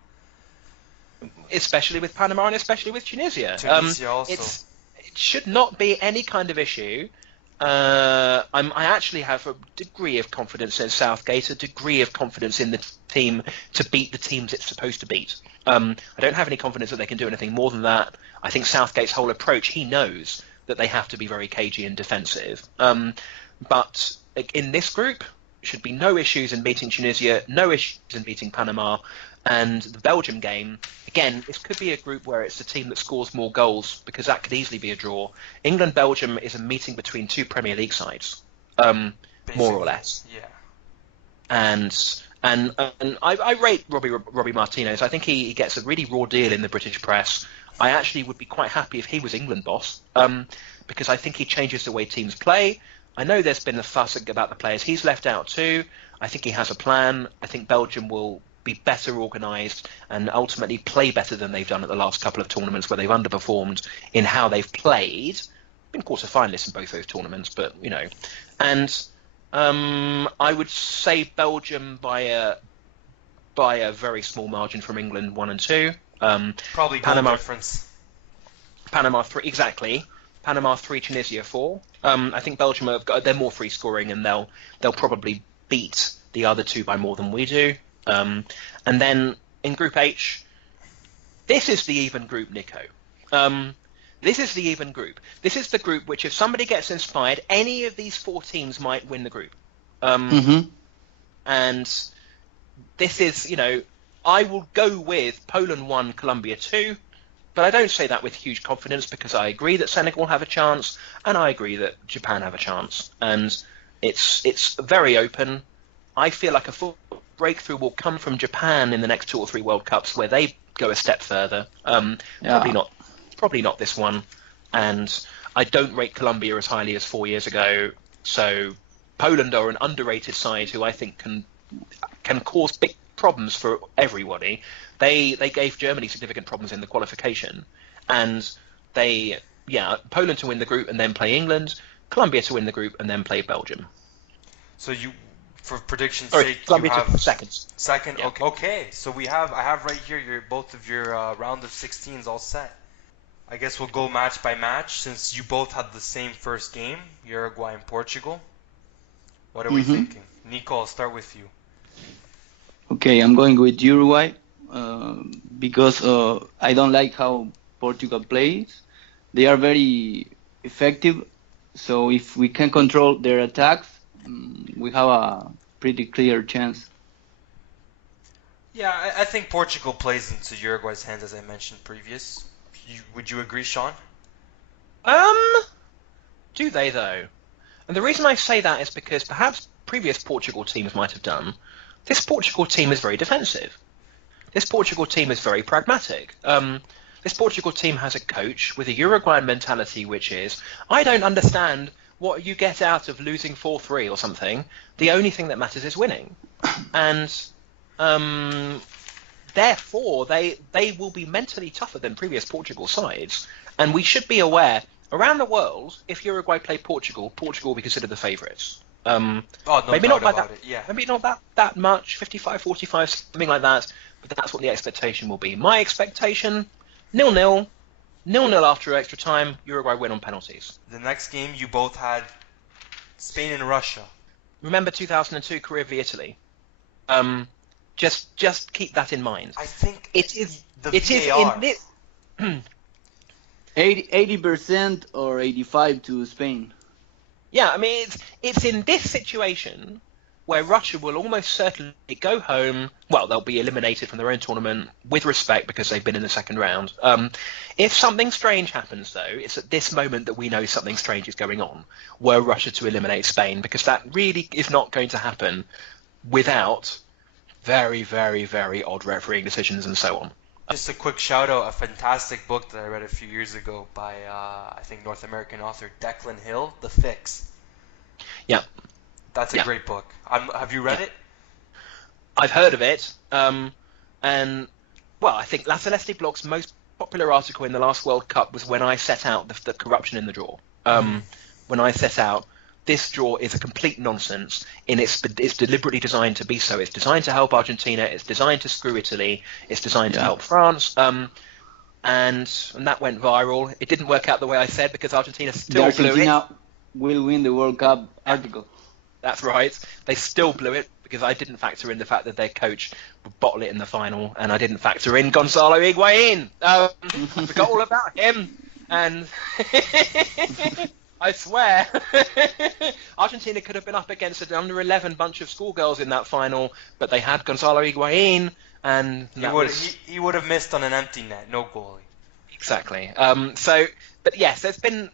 Especially with Panama and especially with Tunisia. Tunisia also. It should not be any kind of issue. I actually have a degree of confidence in Southgate, a degree of confidence in the team to beat the teams it's supposed to beat. I don't have any confidence that they can do anything more than that. I think Southgate's whole approach, he knows that they have to be very cagey and defensive. But in this group, should be no issues in beating Tunisia, no issues in beating Panama. And the Belgium game, again, this could be a group where it's the team that scores more goals, because that could easily be a draw. England-Belgium is a meeting between two Premier League sides, more or less. Yeah. And I rate Robbie Martinez. I think he gets a really raw deal in the British press. I actually would be quite happy if he was England boss, because I think he changes the way teams play. I know there's been a fuss about the players he's left out too. I think he has a plan. I think Belgium will be better organised and ultimately play better than they've done at the last couple of tournaments where they've underperformed in how they've played. Been quarter-finalists in both those tournaments, but And I would say Belgium by a very small margin from England, 1 and 2. Probably goal difference. Panama 3, exactly. Panama 3, Tunisia 4. I think Belgium they're more free scoring, and they'll probably beat the other two by more than we do. And then in Group H, this is the even group, Nico. This is the even group. This is the group which, if somebody gets inspired, any of these four teams might win the group. And this is, I will go with Poland 1, Colombia 2, but I don't say that with huge confidence, because I agree that Senegal have a chance, and I agree that Japan have a chance. And it's very open. I feel like a full breakthrough will come from Japan in the next 2 or 3 World Cups, where they go a step further. Probably not this one. And I don't rate Colombia as highly as 4 years ago. So Poland are an underrated side who I think can cause big problems for everybody. They gave Germany significant problems in the qualification, and Poland to win the group and then play England, Colombia to win the group and then play Belgium. So for prediction's Sorry, sake, Colombia you have to second. Second, Yeah. okay. So I have right here both of your round of 16s all set. I guess we'll go match by match, since you both had the same first game, Uruguay and Portugal. What are we thinking? Nico, I'll start with you. Okay, I'm going with Uruguay. because I don't like how Portugal plays. They are very effective, so if we can control their attacks, we have a pretty clear chance. Yeah, I think Portugal plays into Uruguay's hands, as I mentioned previous. Would you agree, Sean? Do they though? And the reason I say that is because perhaps previous Portugal teams might have done. This Portugal team is very defensive. This Portugal team is very pragmatic. This Portugal team has a coach with a Uruguayan mentality, which is, I don't understand what you get out of losing 4-3 or something. The only thing that matters is winning. And therefore, they will be mentally tougher than previous Portugal sides. And we should be aware, around the world, if Uruguay play Portugal, Portugal will be considered the favourites. No maybe doubt not by about that. it, yeah. Maybe not that much, 55-45, something like that. But that's what the expectation will be. My expectation, 0-0 after extra time. Uruguay win on penalties. The next game, you both had Spain and Russia. Remember 2002 Korea v Italy. Just keep that in mind. I think It is the it is VAR. in this. 80% or 85 to Spain. Yeah, I mean it's in this situation where Russia will almost certainly go home. Well, they'll be eliminated from their own tournament with respect because they've been in the second round. If something strange happens, though, it's at this moment that we know something strange is going on. Were Russia to eliminate Spain, because that really is not going to happen without very, very, very odd refereeing decisions and so on. Just a quick shout out, a fantastic book that I read a few years ago by, I think, North American author Declan Hill, The Fix. Yeah. That's a great book. Have you read it? I've heard of it. And, well, I think La Celeste blog's most popular article in the last World Cup was when I set out the corruption in the draw. When I set out, this draw is a complete nonsense, and it's deliberately designed to be so. It's designed to help Argentina. It's designed to screw Italy. It's designed to help France. And that went viral. It didn't work out the way I said because Argentina still blew it. Argentina will win the World Cup article. That's right. They still blew it because I didn't factor in the fact that their coach would bottle it in the final, and I didn't factor in Gonzalo Higuain. I forgot all about him, and I swear, Argentina could have been up against an under-11 bunch of schoolgirls in that final, but they had Gonzalo Higuain, and he would have missed on an empty net, no goalie. Exactly. But yes,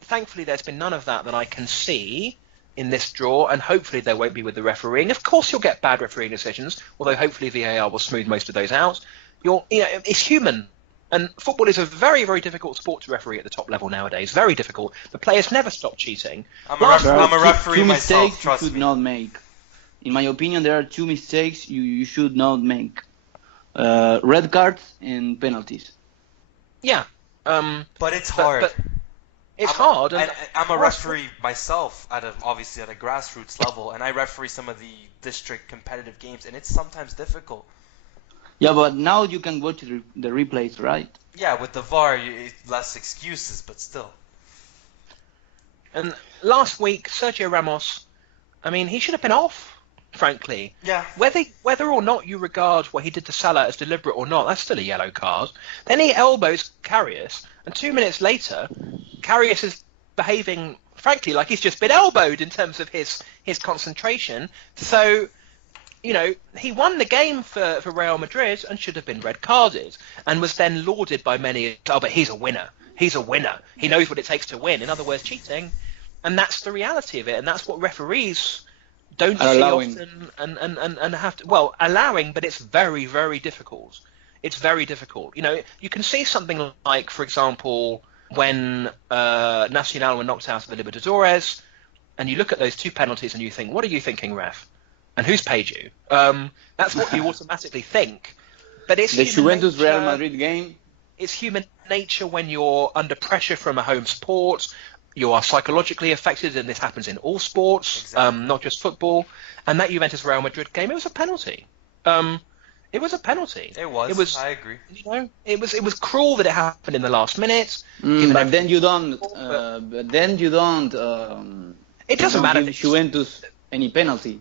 thankfully there's been none of that I can see in this draw, and hopefully there won't be with the refereeing. Of course, you'll get bad refereeing decisions, although hopefully VAR will smooth most of those out. It's human. And football is a very, very difficult sport to referee at the top level nowadays. Very difficult. The players never stop cheating. I'm a referee two myself, mistakes trust you should me. not make. In my opinion, there are two mistakes you should not make. Red cards and penalties. Yeah. But it's hard. But it's hard. And I'm a referee myself, obviously at a grassroots level, and I referee some of the district competitive games, and it's sometimes difficult. Yeah, but now you can watch the replays, right? Yeah, with the VAR, less excuses, but still. And last week, Sergio Ramos, I mean, he should have been off, frankly. Yeah. Whether or not you regard what he did to Salah as deliberate or not, that's still a yellow card. Then he elbows Karius, and 2 minutes later, Karius is behaving, frankly, like he's just been elbowed in terms of his concentration. So, he won the game for Real Madrid and should have been red carded, and was then lauded by many. Oh, but he's a winner. He's a winner. He knows what it takes to win. In other words, cheating. And that's the reality of it. And that's what referees don't see often and have to. Well, allowing, but it's very, very difficult. It's very difficult. You can see something like, for example, when Nacional were knocked out of the Libertadores, and you look at those two penalties and you think, what are you thinking, ref? And who's paid you? That's what you automatically think. But it's the Juventus nature. Real Madrid game. It's human nature when you're under pressure from a home support. You are psychologically affected, and this happens in all sports, Exactly. not just football. And that Juventus Real Madrid game, it was a penalty. It was a penalty. It was. I agree. It was cruel that it happened in the last minute. But then you don't. It doesn't matter. give Juventus any penalty.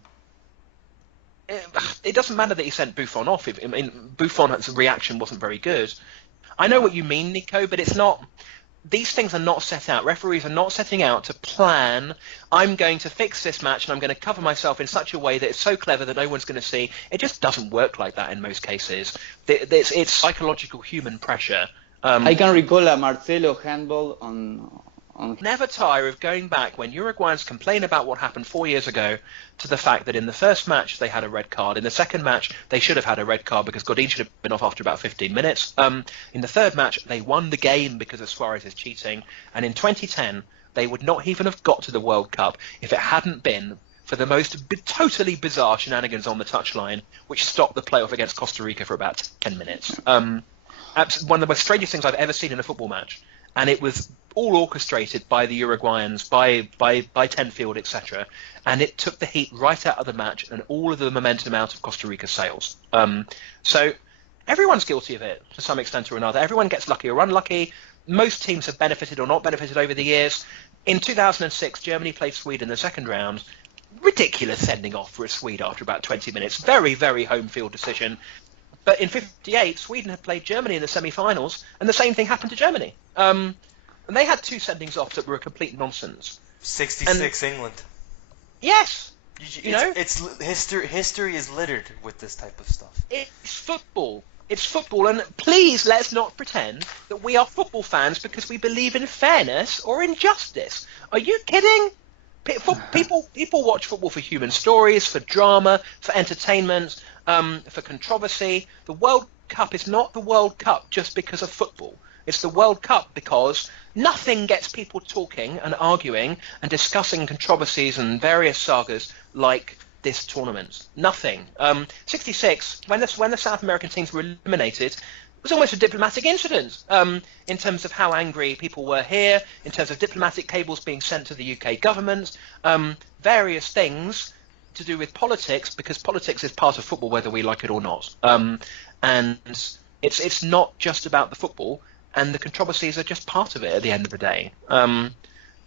it doesn't matter that he sent Buffon off. I mean, Buffon's reaction wasn't very good. I know what you mean, Nico, but it's not. These things are not set out. Referees are not setting out to plan. I'm going to fix this match and I'm going to cover myself in such a way that it's so clever that no one's going to see. It just doesn't work like that in most cases. It's psychological human pressure. I can recall a Marcelo handball on. Never tire of going back when Uruguayans complain about what happened 4 years ago to the fact that in the first match they had a red card. In the second match they should have had a red card because Godin should have been off after about 15 minutes. In the third match they won the game because of Suarez's cheating. And in 2010 they would not even have got to the World Cup if it hadn't been for the most totally bizarre shenanigans on the touchline, which stopped the playoff against Costa Rica for about 10 minutes. One of the most strangest things I've ever seen in a football match. And it was all orchestrated by the Uruguayans, by Tenfield, etc. And it took the heat right out of the match and all of the momentum out of Costa Rica's sails. So everyone's guilty of it to some extent or another. Everyone gets lucky or unlucky. Most teams have benefited or not benefited over the years. In 2006, Germany played Sweden in the second round. Ridiculous sending off for a Swede after about 20 minutes. Very, very home field decision. But in '58, Sweden had played Germany in the semi-finals, and the same thing happened to Germany. And they had two sendings off that were a complete nonsense. 66 England. Yes, it's history is littered with this type of stuff. It's football. It's football, and please let's not pretend that we are football fans because we believe in fairness or injustice. Are you kidding? People watch football for human stories, for drama, for entertainment, for controversy. The World Cup is not the World Cup just because of football. It's the World Cup because nothing gets people talking and arguing and discussing controversies and various sagas like this tournament. Nothing. 66, when the South American teams were eliminated, it was almost a diplomatic incident in terms of how angry people were here, in terms of diplomatic cables being sent to the UK government, various things to do with politics, because politics is part of football whether we like it or not. And it's not just about the football, and the controversies are just part of it at the end of the day.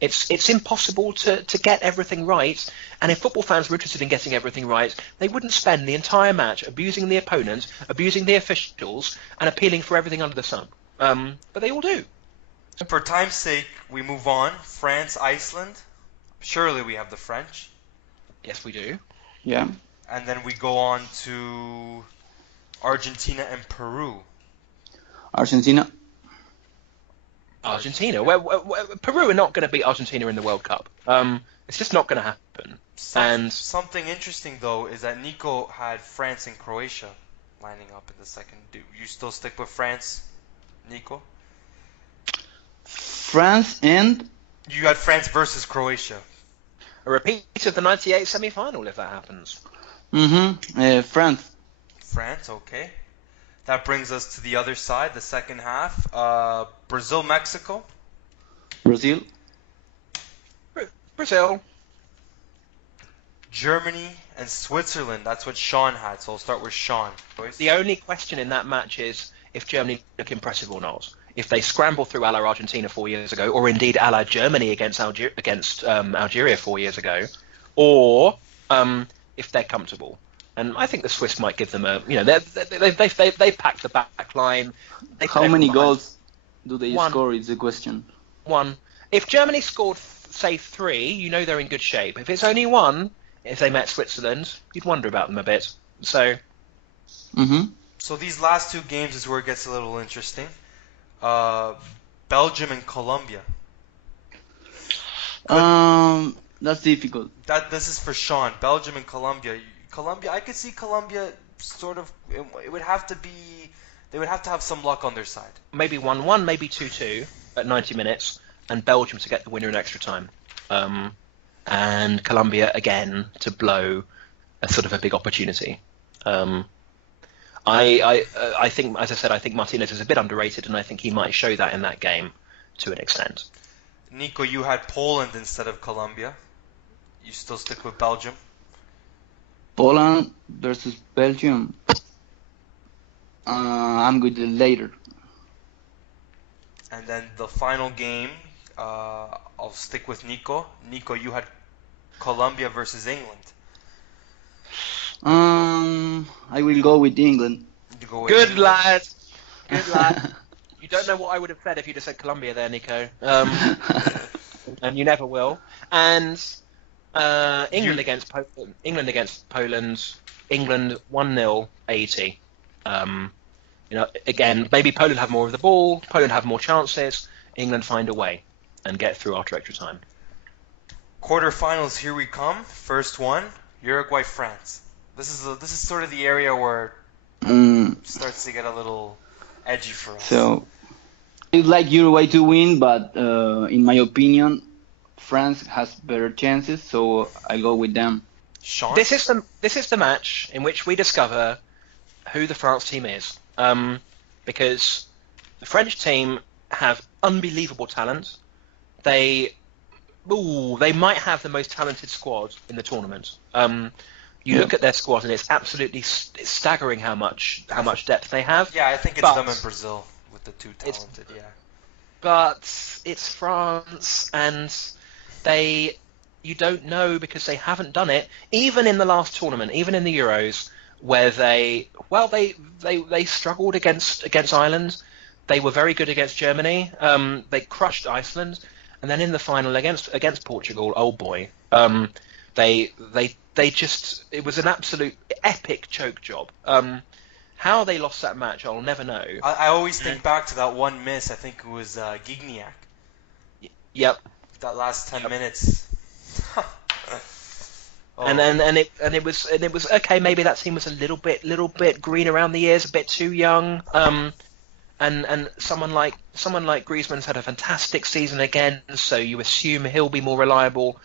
It's impossible to get everything right, and if football fans were interested in getting everything right, they wouldn't spend the entire match abusing the opponent, abusing the officials, and appealing for everything under the sun. But they all do. For time's sake, we move on. France, Iceland. Surely we have the French. Yes, we do. Yeah. And then we go on to Argentina and Peru. Argentina. Peru are not going to beat Argentina in the World Cup. It's just not going to happen. Something interesting, though, is that Nico had France and Croatia lining up in the second. Do you still stick with France, Nico? France and? You had France versus Croatia. A repeat of the '98 semi-final, if that happens. France. France, okay. That brings us to the other side, the second half. Brazil, Mexico. Brazil. Brazil. Germany and Switzerland. That's what Sean had, so I'll start with Sean. The only question in that match is if Germany look impressive or not. If they scramble through a la Argentina 4 years ago, or indeed a la Germany against Algeria 4 years ago, or if they're comfortable. And I think the Swiss might give them they've packed the back line. How many goals do they score is the question. One. If Germany scored, say, 3, they're in good shape. If it's only 1, if they met Switzerland, you'd wonder about them a bit. So. So these last two games is where it gets a little interesting. Belgium and Colombia. That's difficult. This is for Sean. Belgium and Colombia. I could see Colombia sort of. It would have to be. They would have to have some luck on their side. Maybe 1-1, maybe 2-2 at 90 minutes, and Belgium to get the winner in extra time, and Colombia again to blow a sort of a big opportunity. I think, as I said, I think Martinez is a bit underrated, and I think he might show that in that game to an extent. Nico, you had Poland instead of Colombia. You still stick with Belgium? Poland versus Belgium. I'm going to later. And then the final game, I'll stick with Nico. Nico, you had Colombia versus England. I will go with England. You go with Good England? lad. Good lad. You don't know what I would have said if you'd have said Colombia there, Nico. And you never will. And England against Poland. England 1-0 80. Again, maybe Poland have more of the ball. Poland have more chances. England find a way and get through after extra time. Quarterfinals, here we come. First one, Uruguay, France. This is sort of the area where it starts to get a little edgy for us. So, I'd like Uruguay to win, but in my opinion, France has better chances, so I go with them. Sean? This is the match in which we discover who the France team is, because the French team have unbelievable talent. They might have the most talented squad in the tournament. You look at their squad and it's absolutely staggering how much depth they have. Yeah, I think it's them in Brazil with the two talented. Yeah. But it's France, and you don't know because they haven't done it. Even in the last tournament, even in the Euros, where they struggled against Ireland. They were very good against Germany. They crushed Iceland, and then in the final against Portugal, oh boy, they just, it was an absolute epic choke job. How they lost that match, I'll never know. I always think back to that one miss. I think it was Gignac. Yep. That last 10 minutes. Oh. And it was okay. Maybe that team was a little bit green around the ears, a bit too young. And someone like Griezmann's had a fantastic season again, so you assume he'll be more reliable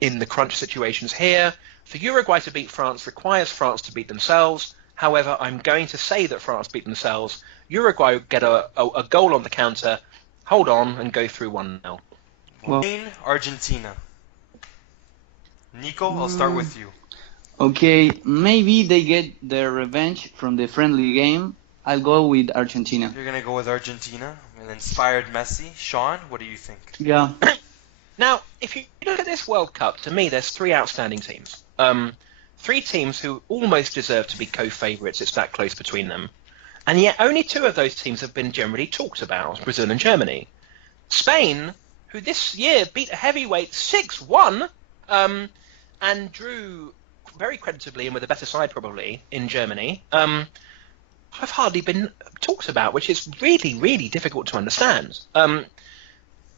in the crunch situations here. For Uruguay to beat France requires France to beat themselves. However, I'm going to say that France beat themselves. Uruguay get a goal on the counter, hold on, and go through 1-0. Spain, Argentina. Nico, I'll start with you. Okay, maybe they get their revenge from the friendly game. I'll go with Argentina. You're going to go with Argentina, an inspired Messi. Sean, what do you think? Yeah. Now, if you look at this World Cup, to me, there's three outstanding teams. Three teams who almost deserve to be co-favourites. It's that close between them. And yet only two of those teams have been generally talked about, Brazil and Germany. Spain, who this year beat a heavyweight 6-1, and drew very creditably and with a better side probably in Germany, have hardly been talked about, which is really, really difficult to understand.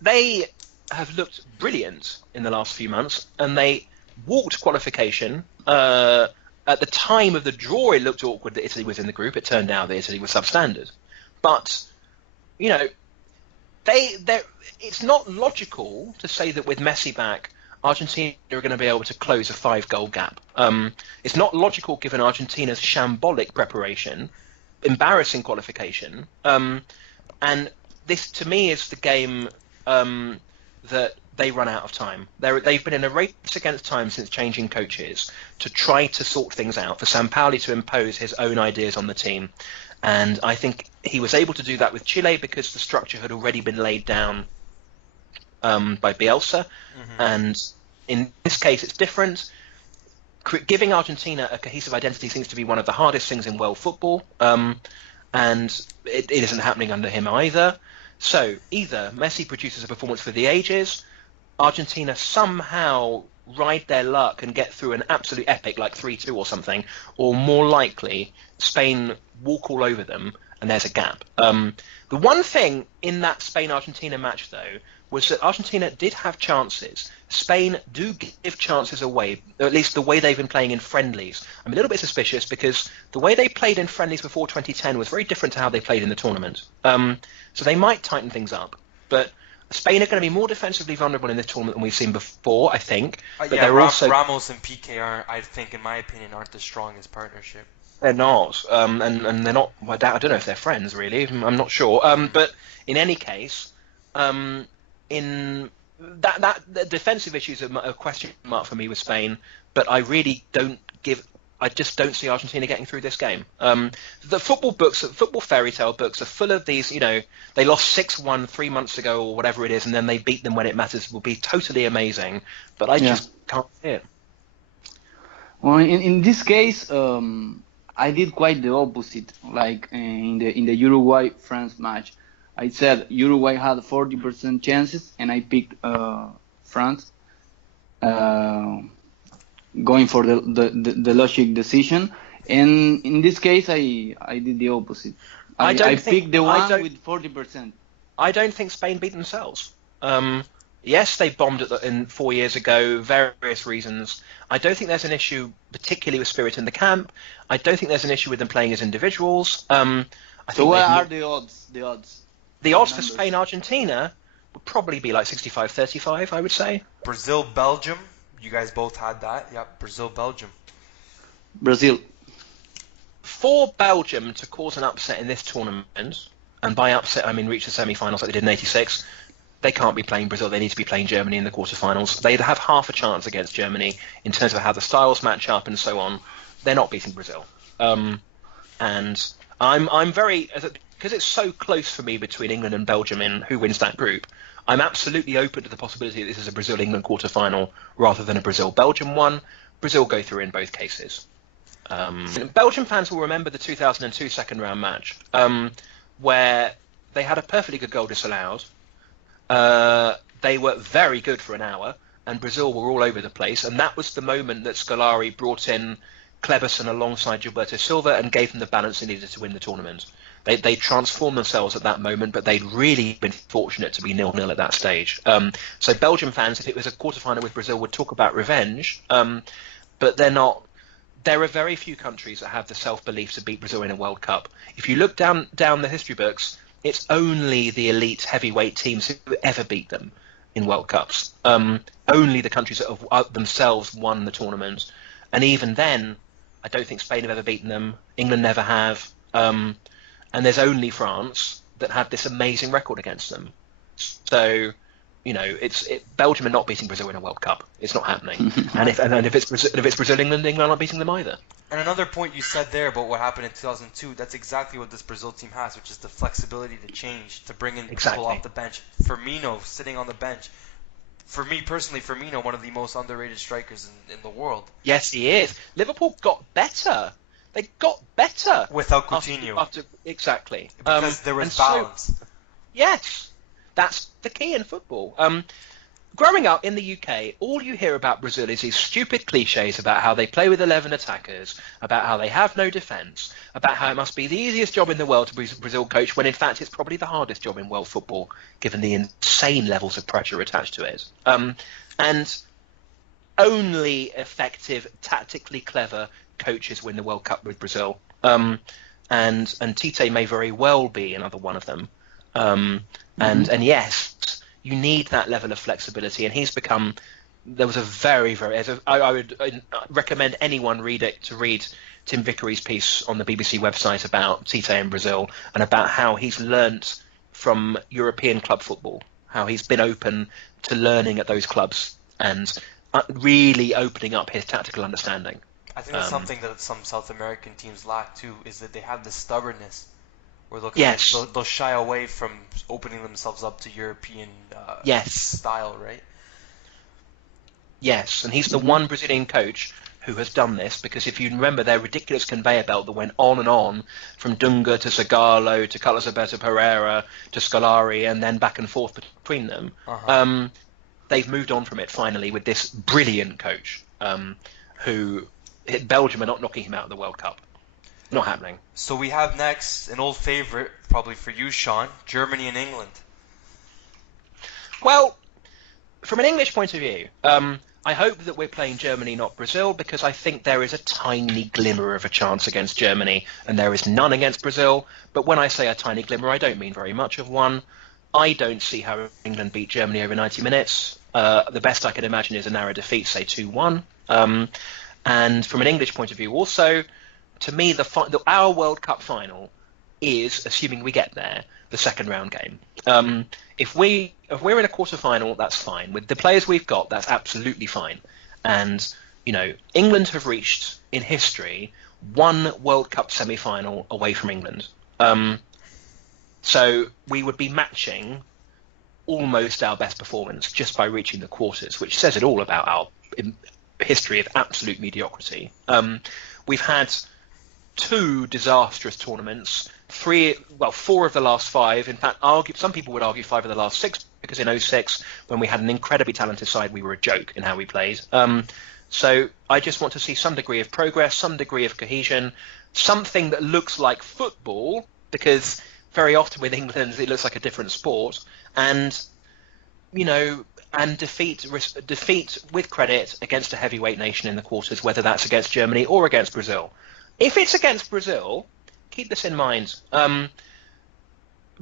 They have looked brilliant in the last few months, and they walked qualification. At the time of the draw, it looked awkward that Italy was in the group. It turned out that Italy was substandard. But, you know, it's not logical to say that with Messi back, Argentina are going to be able to close a 5-goal gap. It's not logical given Argentina's shambolic preparation, embarrassing qualification, and this to me is the game that they run out of time. They've been in a race against time since changing coaches to try to sort things out, for Sampaoli to impose his own ideas on the team. And I think he was able to do that with Chile because the structure had already been laid down by Bielsa. And in this case, it's different. Giving Argentina a cohesive identity seems to be one of the hardest things in world football. And it isn't happening under him either. So either Messi produces a performance for the ages, Argentina somehow ride their luck and get through an absolute epic like 3-2 or something, or more likely Spain walk all over them and there's a gap. The one thing in that Spain-Argentina match, though, was that Argentina did have chances. Spain do give chances away, or at least the way they've been playing in friendlies. I'm a little bit suspicious because the way they played in friendlies before 2010 was very different to how they played in the tournament. So they might tighten things up. But Spain are going to be more defensively vulnerable in this tournament than we've seen before, I think. But they're also Ramos and Piqué are, I think, in my opinion, aren't the strongest partnership. They're not, and they're not. I don't know if they're friends, really. I'm not sure. But in any case, in that the defensive issues are a question mark for me with Spain. But I really don't give. I just don't see Argentina getting through this game. The football books, football fairy tale books, are full of these. You know, they lost 6-1 3 months ago or whatever it is, and then they beat them when it matters. Will be totally amazing. But I just can't see it. Well, in this case, I did quite the opposite. Like in the Uruguay France match, I said Uruguay had 40% chances, and I picked France, uh, going for the logic decision. And in this case, I did the opposite. I picked the one with 40%. I don't think Spain beat themselves. Yes, they bombed in 4 years ago, various reasons. I don't think there's an issue particularly with spirit in the camp. I don't think there's an issue with them playing as individuals. So what are the odds? The odds. The odds for Spain-Argentina would probably be like 65-35, I would say. Brazil-Belgium. You guys both had that. Yep, Brazil-Belgium. Brazil. For Belgium to cause an upset in this tournament, and by upset I mean reach the semi-finals like they did in '86, they can't be playing Brazil. They need to be playing Germany in the quarterfinals. They'd have half a chance against Germany in terms of how the styles match up and so on. They're not beating Brazil. And I'm very, because it's so close for me between England and Belgium in who wins that group, I'm absolutely open to the possibility that this is a Brazil-England quarterfinal rather than a Brazil-Belgium one. Brazil go through in both cases. Belgian fans will remember the 2002 second round match where they had a perfectly good goal disallowed. They were very good for an hour, and Brazil were all over the place. And that was the moment that Scolari brought in Kleberson alongside Gilberto Silva and gave them the balance they needed to win the tournament. They transformed themselves at that moment, but they'd really been fortunate to be 0-0 at that stage. So Belgian fans, if it was a quarterfinal with Brazil, would talk about revenge, but they're not. There are very few countries that have the self-belief to beat Brazil in a World Cup. If you look down the history books, it's only the elite heavyweight teams who ever beat them in World Cups. Only the countries that have themselves won the tournament. And even then, I don't think Spain have ever beaten them. England never have. And there's only France that had this amazing record against them. So, you know, Belgium are not beating Brazil in a World Cup. It's not happening. and if it's Brazil, England are not beating them either. And another point you said there about what happened in 2002, that's exactly what this Brazil team has, which is the flexibility to change, to bring in people off the bench. Firmino sitting on the bench. For me personally, Firmino, one of the most underrated strikers in the world. Yes, he is. Liverpool got better. They got better. Without Coutinho. Exactly. Because there was balance. Yes. That's the key in football. Growing up in the UK, all you hear about Brazil is these stupid cliches about how they play with 11 attackers, about how they have no defence, about how it must be the easiest job in the world to be Brazil coach, when in fact it's probably the hardest job in world football, given the insane levels of pressure attached to it. And only effective, tactically clever coaches win the World Cup with Brazil. And Tite may very well be another one of them. And yes, you need that level of flexibility, and he's become. There was a very, very. I would recommend anyone read Tim Vickery's piece on the BBC website about Tite in Brazil and about how he's learnt from European club football, how he's been open to learning at those clubs and really opening up his tactical understanding. I think that's something that some South American teams lack too, is that they have this stubbornness. Or they'll shy away from opening themselves up to European style, right? Yes, and he's the one Brazilian coach who has done this, because if you remember their ridiculous conveyor belt that went on and on from Dunga to Zagallo to Carlos Alberto Pereira to Scolari and then back and forth between them, they've moved on from it finally with this brilliant coach who Belgium are not knocking him out of the World Cup. Not happening. So we have next an old favorite, probably for you, Sean, Germany and England. Well, from an English point of view, I hope that we're playing Germany, not Brazil, because I think there is a tiny glimmer of a chance against Germany, and there is none against Brazil. But when I say a tiny glimmer, I don't mean very much of one. I don't see how England beat Germany over 90 minutes. The best I can imagine is a narrow defeat, say 2-1. And from an English point of view also, to me, our World Cup final is, assuming we get there, the second round game. If we're in a quarter-final, that's fine. With the players we've got, that's absolutely fine. And, you know, England have reached, in history, one World Cup semi-final away from England. So we would be matching almost our best performance just by reaching the quarters, which says it all about our history of absolute mediocrity. We've had 2 disastrous tournaments, 4 of the last 5. In fact, some people would argue 5 of the last 6, because in 06, when we had an incredibly talented side, we were a joke in how we played. So I just want to see some degree of progress, some degree of cohesion, something that looks like football, because very often with England it looks like a different sport, and defeat with credit against a heavyweight nation in the quarters, whether that's against Germany or against Brazil. If it's against Brazil, keep this in mind.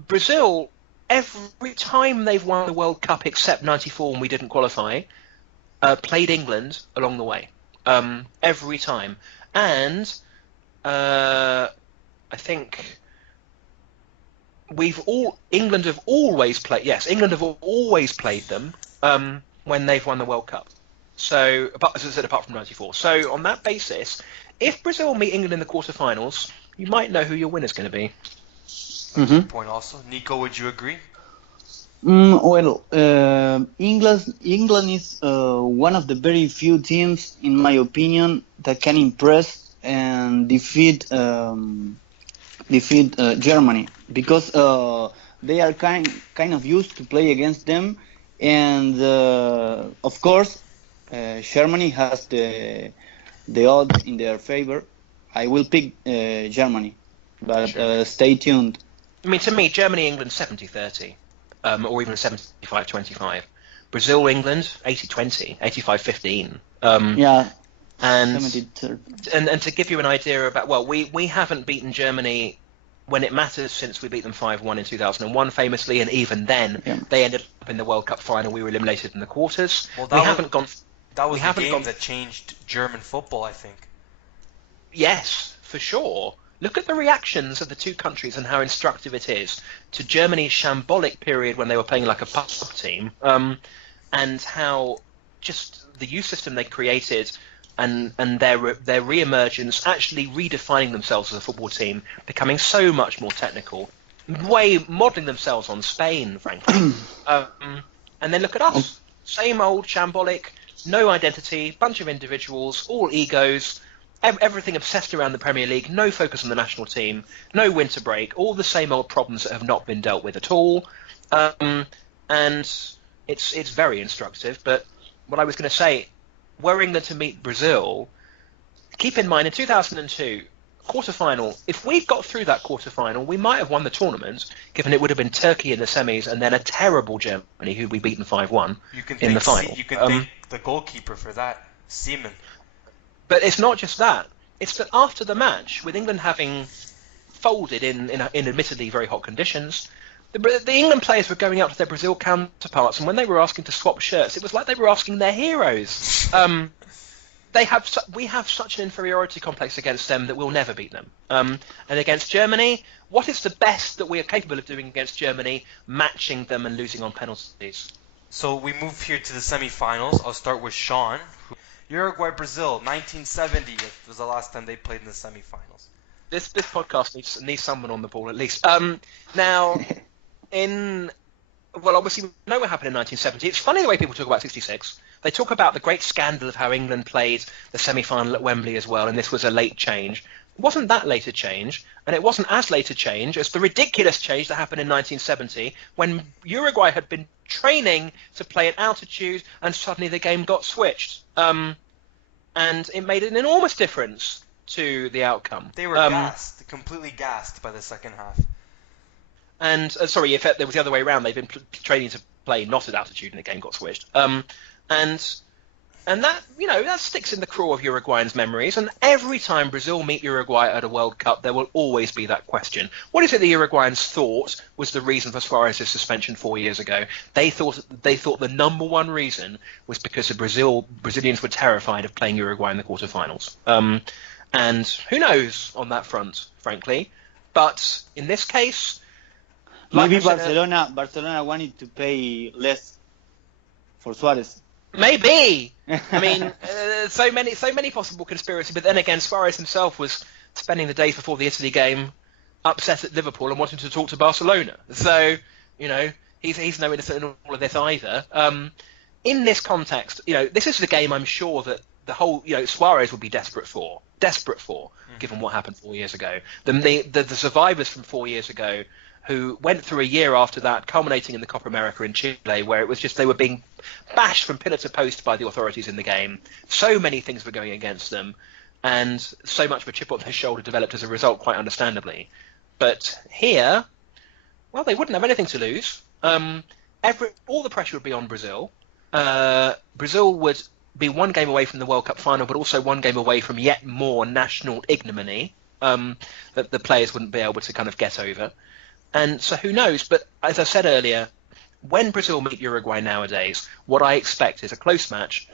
Brazil, every time they've won the World Cup except '94 when we didn't qualify, played England along the way. Every time. And I think England have always played them when they've won the World Cup. So, as I said, apart from '94. So, on that basis, if Brazil meet England in the quarterfinals, you might know who your winner's going to be. Mm-hmm. Point also. Nico, would you agree? England is one of the very few teams, in my opinion, that can impress and defeat Germany, because they are kind of used to play against them, and of course, Germany has the odds in their favor. I will pick Germany, but Sure. Stay tuned. I mean, to me, Germany-England 70-30, or even 75-25. Brazil-England 80-20, 85-15. Yeah, And 70-30. and to give you an idea about, we haven't beaten Germany when it matters since we beat them 5-1 in 2001 famously, and even then they ended up in the World Cup final. We were eliminated in the quarters. Well, That was the game that changed German football, I think. Yes, for sure. Look at the reactions of the 2 countries and how instructive it is to Germany's shambolic period when they were playing like a pub team, and how just the youth system they created and their re-emergence, actually redefining themselves as a football team, becoming so much more technical, modelling themselves on Spain, frankly. And then look at us. Same old shambolic, no identity, bunch of individuals, all egos, everything obsessed around the Premier League, no focus on the national team, no winter break, all the same old problems that have not been dealt with at all. And it's very instructive. But what I was going to say, were England to meet Brazil, keep in mind in 2002, quarterfinal, if we'd got through that quarterfinal, we might have won the tournament, given it would have been Turkey in the semis and then a terrible Germany who'd we beaten 5-1 in the final. You can thank the goalkeeper for that, Seaman. But it's not just that. It's that after the match, with England having folded in admittedly very hot conditions, the England players were going out to their Brazil counterparts, and when they were asking to swap shirts, it was like they were asking their heroes. We have such an inferiority complex against them that we'll never beat them. And against Germany, what is the best that we are capable of doing against Germany? Matching them and losing on penalties. So we move here to the semi-finals. I'll start with Sean. Uruguay, Brazil, 1970 was the last time they played in the semi-finals. This podcast needs someone on the ball at least. Now, obviously we know what happened in 1970. It's funny the way people talk about 66. They talk about the great scandal of how England played the semi-final at Wembley as well, and this was a late change. It wasn't that late a change, and it wasn't as late a change as the ridiculous change that happened in 1970 when Uruguay had been training to play at altitude, and suddenly the game got switched. And it made an enormous difference to the outcome. They were gassed, completely gassed by the second half. And sorry, if it was the other way around, they've been training to play not at altitude, and the game got switched. And that, that sticks in the craw of Uruguayans' memories. And every time Brazil meet Uruguay at a World Cup, there will always be that question: what is it the Uruguayans thought was the reason for Suarez's suspension 4 years ago? They thought the number one reason was because the Brazilians were terrified of playing Uruguay in the quarterfinals. And who knows on that front, frankly. But in this case, maybe Barcelona wanted to pay less for Suarez. Maybe. I mean, so many possible conspiracies. But then again, Suarez himself was spending the days before the Italy game upset at Liverpool and wanting to talk to Barcelona. So, he's no innocent in all of this either. In this context, this is the game I'm sure that the whole, Suarez would be desperate for, given what happened 4 years ago. The survivors from 4 years ago who went through a year after that, culminating in the Copa America in Chile, where it was just they were being bashed from pillar to post by the authorities in the game. So many things were going against them, and so much of a chip on their shoulder developed as a result, quite understandably. But here, well, they wouldn't have anything to lose. All the pressure would be on Brazil. Brazil would be one game away from the World Cup final, but also one game away from yet more national ignominy that the players wouldn't be able to kind of get over. And so who knows? But as I said earlier, when Brazil meet Uruguay nowadays, what I expect is a close match,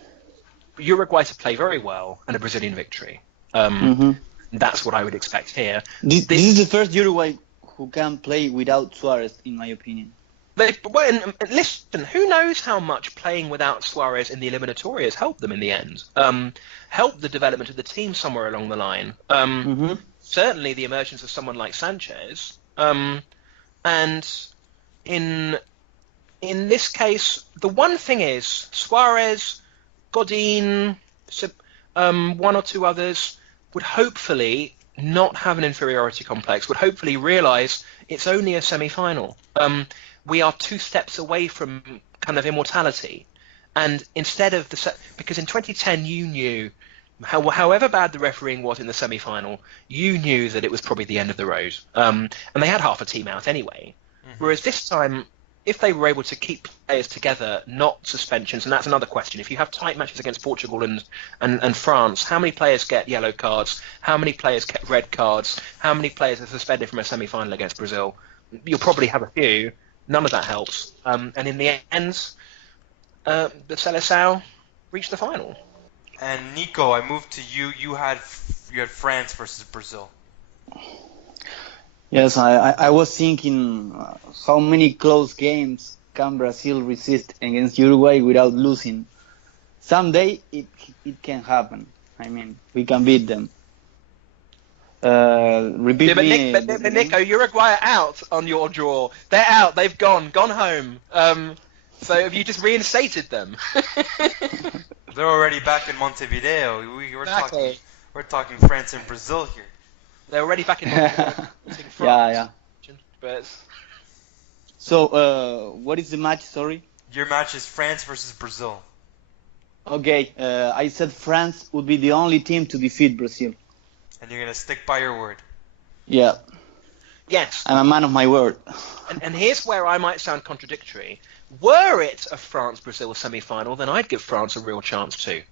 Uruguay to play very well, and a Brazilian victory. That's what I would expect here. This is the first Uruguay who can play without Suarez, in my opinion. Listen, who knows how much playing without Suarez in the eliminatory has helped them in the end? Helped the development of the team somewhere along the line. Certainly the emergence of someone like Sanchez. And in this case, the one thing is Suarez, Godin, one or two others would hopefully not have an inferiority complex, would hopefully realise it's only a semi-final. We are 2 steps away from kind of immortality. And instead of because in 2010 you knew, however bad the refereeing was in the semi-final, you knew that it was probably the end of the road. And they had half a team out anyway. Whereas this time, if they were able to keep players together, not suspensions, and that's another question. If you have tight matches against Portugal and France, how many players get yellow cards? How many players get red cards? How many players are suspended from a semi-final against Brazil? You'll probably have a few. None of that helps. And in the end, the Seleção reached the final. And Nico, I moved to you. You had France versus Brazil. Yes, I was thinking how many close games can Brazil resist against Uruguay without losing. Someday it can happen. I mean, we can beat them. Repeat me. But Nico, Uruguay are out on your draw. They're out. They've gone home. So have you just reinstated them? They're already back in Montevideo. Exactly. We're talking France and Brazil here. They're already back in Montevideo. Yeah. But so, what is the match? Sorry. Your match is France versus Brazil. Okay, I said France would be the only team to defeat Brazil. And you're gonna stick by your word. Yeah. Yes. I'm a man of my word. And here's where I might sound contradictory. Were it a France-Brazil semi-final, then I'd give France a real chance too.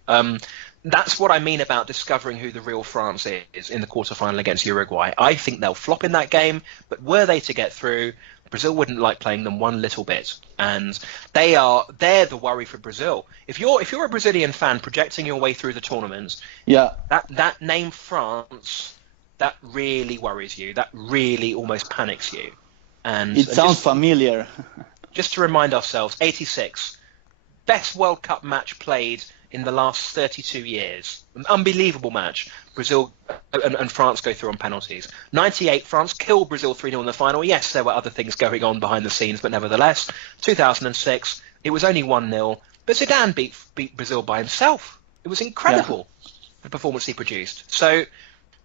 That's what I mean about discovering who the real France is in the quarterfinal against Uruguay. I think they'll flop in that game, but were they to get through, Brazil wouldn't like playing them one little bit. And they're the worry for Brazil. If you're a Brazilian fan projecting your way through the tournament, that name France, that really worries you. That really almost panics you. And it sounds familiar. Just to remind ourselves, 86, best World Cup match played in the last 32 years. An unbelievable match. Brazil and France go through on penalties. 98, France killed Brazil 3-0 in the final. Yes, there were other things going on behind the scenes, but nevertheless. 2006, it was only 1-0, but Zidane beat Brazil by himself. It was incredible, the performance he produced. So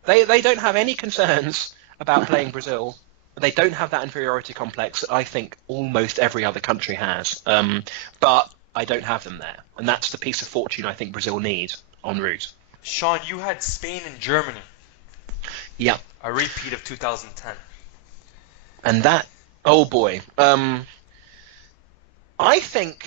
they don't have any concerns about playing Brazil. They don't have that inferiority complex that I think almost every other country has. But I don't have them there. And that's the piece of fortune I think Brazil need en route. Sean, you had Spain and Germany. Yeah. A repeat of 2010. And that, oh boy. I think,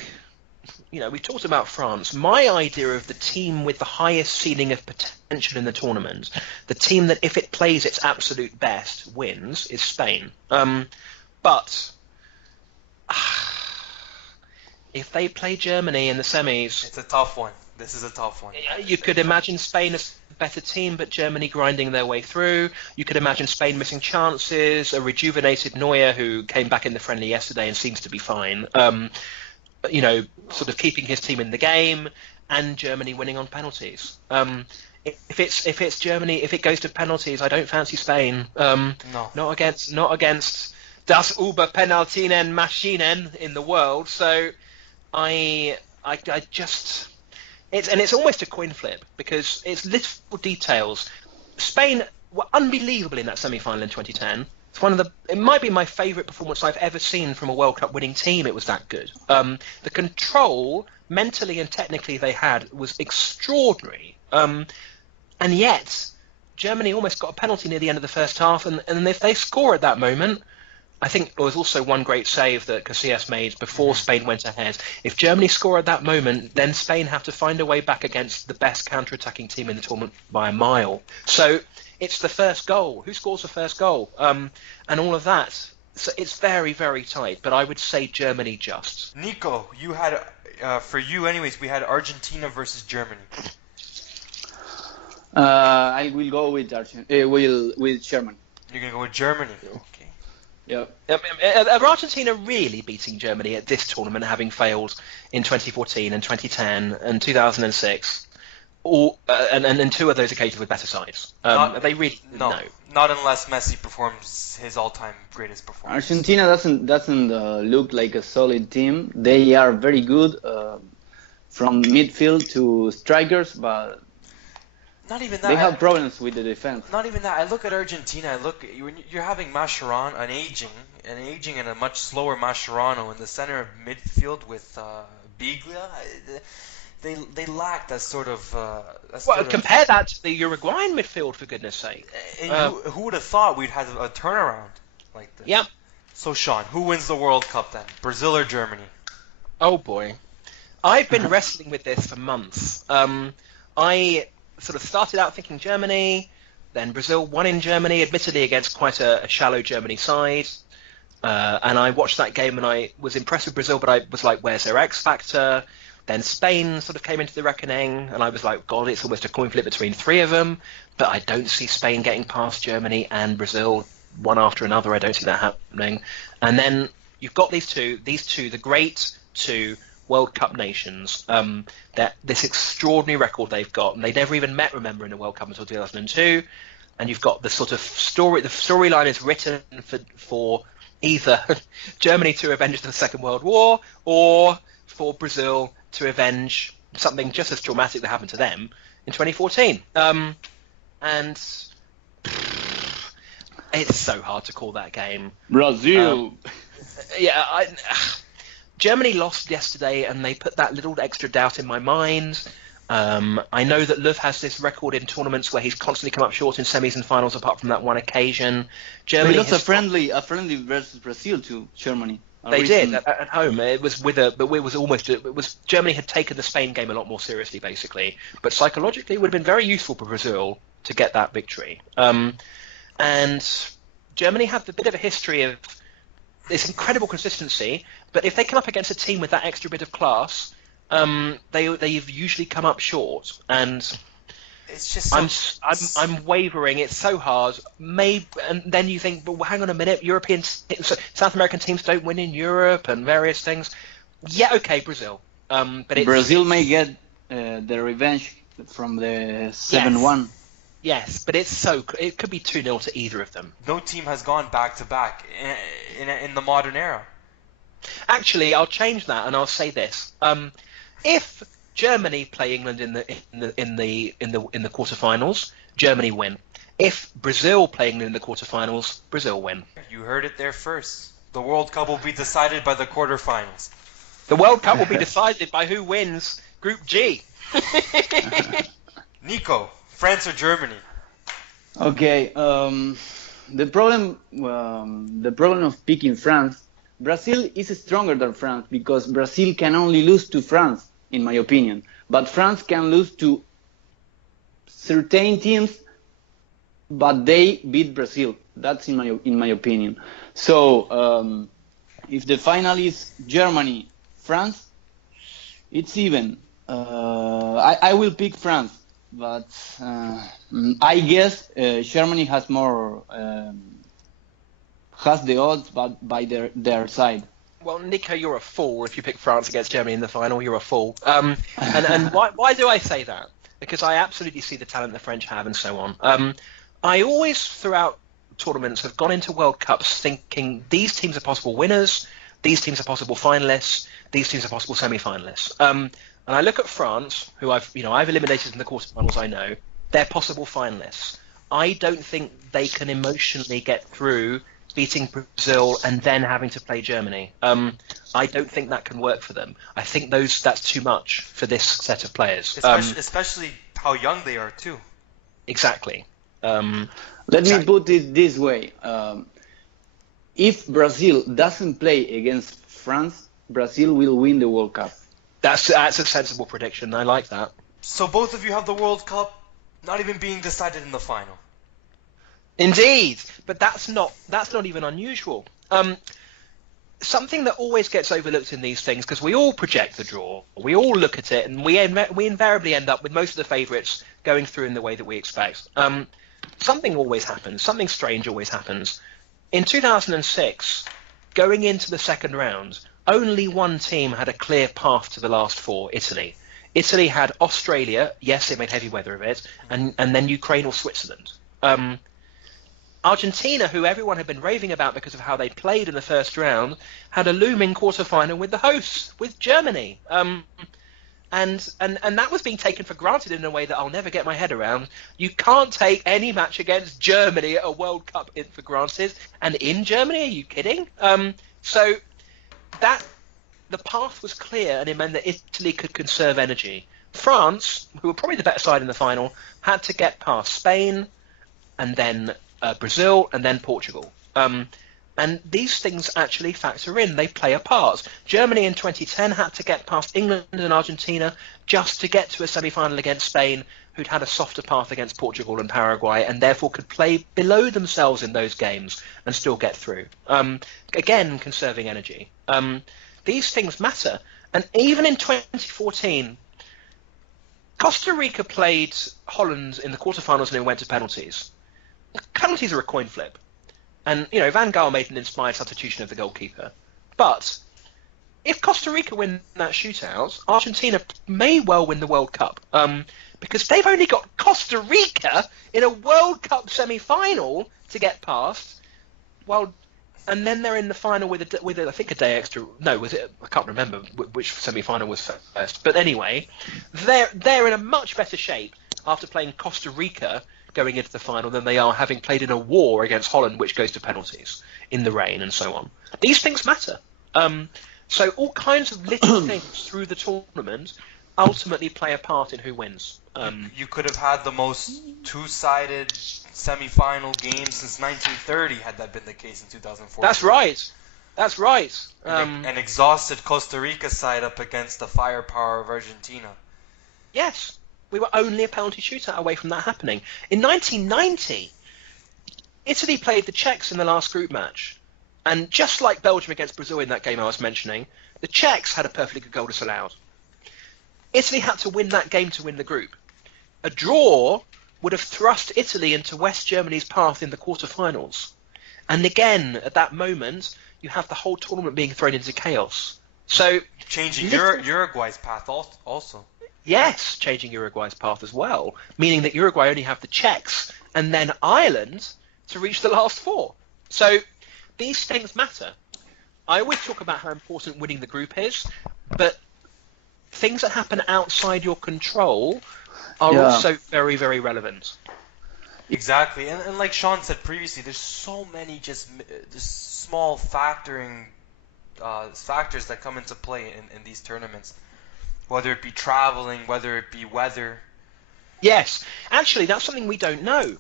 we talked about France. My idea of the team with the highest ceiling of potential in the tournament, the team that if it plays its absolute best wins, is Spain. But if they play Germany in the semis, it's a tough one. This is a tough one. You could imagine Spain as a better team, but Germany grinding their way through. You could imagine Spain missing chances, a rejuvenated Neuer who came back in the friendly yesterday and seems to be fine. Sort of keeping his team in the game, and Germany winning on penalties. If it's Germany, if it goes to penalties, I don't fancy Spain. No. Not against das Überpenaltinen Maschinen in the world. So I just It's almost a coin flip because it's little details. Spain were unbelievable in that semi-final in 2010. It might be my favourite performance I've ever seen from a World Cup winning team. It was that good. The control, mentally and technically, they had was extraordinary. And yet, Germany almost got a penalty near the end of the first half. And if they score at that moment, I think there was also one great save that Casillas made before Spain went ahead. If Germany score at that moment, then Spain have to find a way back against the best counter-attacking team in the tournament by a mile. So it's the first goal. Who scores the first goal? And all of that. So it's very, very tight. But I would say Germany just. Nico, you had, for you anyways, we had Argentina versus Germany. I will go with with Germany. You're going to go with Germany. Okay. Yeah. Are Argentina really beating Germany at this tournament, having failed in 2014 and 2010 and 2006, and two of those occasions with better sides? Are they really? No. Not unless Messi performs his all-time greatest performance. Argentina doesn't look like a solid team. They are very good from midfield to strikers, but not even that. They have problems with the defense. Not even that. I look at Argentina. You're having Mascherano, an aging and a much slower Mascherano in the center of midfield with Biglia. They lack that sort of. Compare that to the Uruguayan midfield, for goodness sake. And who would have thought we'd have a turnaround like this? Yeah. So Sean, who wins the World Cup then? Brazil or Germany? Oh boy, I've been wrestling with this for months. I sort of started out thinking Germany, then Brazil won in Germany, admittedly against quite a shallow Germany side. And I watched that game and I was impressed with Brazil, but I was like, where's their X factor? Then Spain sort of came into the reckoning, and I was like, God, it's almost a coin flip between three of them. But I don't see Spain getting past Germany and Brazil one after another. I don't see that happening. And then you've got these two, the great two World Cup nations, that this extraordinary record they've got, and they never even met, remember, in the World Cup until 2002. And you've got the sort of the storyline is written for either Germany to avenge the Second World War or for Brazil to avenge something just as traumatic that happened to them in 2014. And it's so hard to call that game. Brazil. Germany lost yesterday, and they put that little extra doubt in my mind. I know that Löw has this record in tournaments where he's constantly come up short in semis and finals, apart from that one occasion. Germany lost a friendly versus Brazil to Germany. They did at home. It was Germany had taken the Spain game a lot more seriously, basically. But psychologically, it would have been very useful for Brazil to get that victory. And Germany have a bit of a history of this incredible consistency. But if they come up against a team with that extra bit of class, they've usually come up short. And it's just I'm wavering. It's so hard. Maybe, and then you think, but hang on a minute. South American teams don't win in Europe and various things. Yeah, okay, Brazil. But Brazil may get the revenge from the 7-1. Yes, but it could be 2-0 to either of them. No team has gone back to back in the modern era. Actually, I'll change that and I'll say this: if Germany play England in the quarterfinals, Germany win. If Brazil play England in the quarterfinals, Brazil win. You heard it there first. The World Cup will be decided by the quarterfinals. The World Cup will be decided by who wins Group G. Nico, France or Germany? Okay. The problem of picking France, Brazil is stronger than France because Brazil can only lose to France, in my opinion. But France can lose to certain teams, but they beat Brazil. That's in my opinion. So if the final is Germany, France, it's even. I will pick France, but I guess Germany has more. Has the odds by their side. Well, Nico, you're a fool if you pick France against Germany in the final. You're a fool. And why do I say that? Because I absolutely see the talent the French have and so on. I always, throughout tournaments, have gone into World Cups thinking these teams are possible winners. these teams are possible finalists. These teams are possible semi-finalists. And I look at France, who I've eliminated in the quarterfinals. I know they're possible finalists. I don't think they can emotionally get through beating Brazil and then having to play Germany. I don't think that can work for them. I think that's too much for this set of players. Especially how young they are too. Exactly. Let me put it this way. If Brazil doesn't play against France, Brazil will win the World Cup. That's a sensible prediction. I like that. So both of you have the World Cup not even being decided in the final. Indeed, but that's not even unusual. Something that always gets overlooked in these things, because we all project the draw, we all look at it, and we invariably end up with most of the favourites going through in the way that we expect. Something always happens. Something strange always happens. In 2006, going into the second round, only one team had a clear path to the last four, Italy. Italy had Australia, yes, they made heavy weather of it, and then Ukraine or Switzerland. Argentina, who everyone had been raving about because of how they played in the first round, had a looming quarterfinal with the hosts, with Germany. And that was being taken for granted in a way that I'll never get my head around. You can't take any match against Germany at a World Cup for granted. And in Germany, are you kidding? So that the path was clear, and it meant that Italy could conserve energy. France, who were probably the better side in the final, had to get past Spain, and then Brazil, and then Portugal. And these things actually factor in. They play a part. Germany in 2010 had to get past England and Argentina just to get to a semi-final against Spain, who'd had a softer path against Portugal and Paraguay, and therefore could play below themselves in those games and still get through. Again, conserving energy. These things matter. And even in 2014, Costa Rica played Holland in the quarterfinals and it went to penalties. Penalties are a coin flip. And, Van Gaal made an inspired substitution of the goalkeeper. But if Costa Rica win that shootout, Argentina may well win the World Cup. Because they've only got Costa Rica in a World Cup semi-final to get past. And then they're in the final with I think a day extra. No, was it? I can't remember which semi-final was first. But anyway, they're in a much better shape after playing Costa Rica going into the final than they are having played in a war against Holland, which goes to penalties in the rain and so on. These things matter. So all kinds of little things through the tournament ultimately play a part in who wins. You could have had the most two-sided semi-final game since 1930 had that been the case in 2014. That's right. An exhausted Costa Rica side up against the firepower of Argentina. Yes. We were only a penalty shootout away from that happening. In 1990, Italy played the Czechs in the last group match. And just like Belgium against Brazil in that game I was mentioning, the Czechs had a perfectly good goal disallowed. Italy had to win that game to win the group. A draw would have thrust Italy into West Germany's path in the quarterfinals. And again, at that moment, you have the whole tournament being thrown into chaos. So changing Uruguay's path also. Yes, changing Uruguay's path as well, meaning that Uruguay only have the Czechs and then Ireland to reach the last four. So these things matter. I always talk about how important winning the group is, but things that happen outside your control are also very, very relevant. Exactly, and like Sean said previously, there's so many just small factors that come into play in these tournaments. Whether it be traveling, whether it be weather. Yes, actually, that's something we don't know.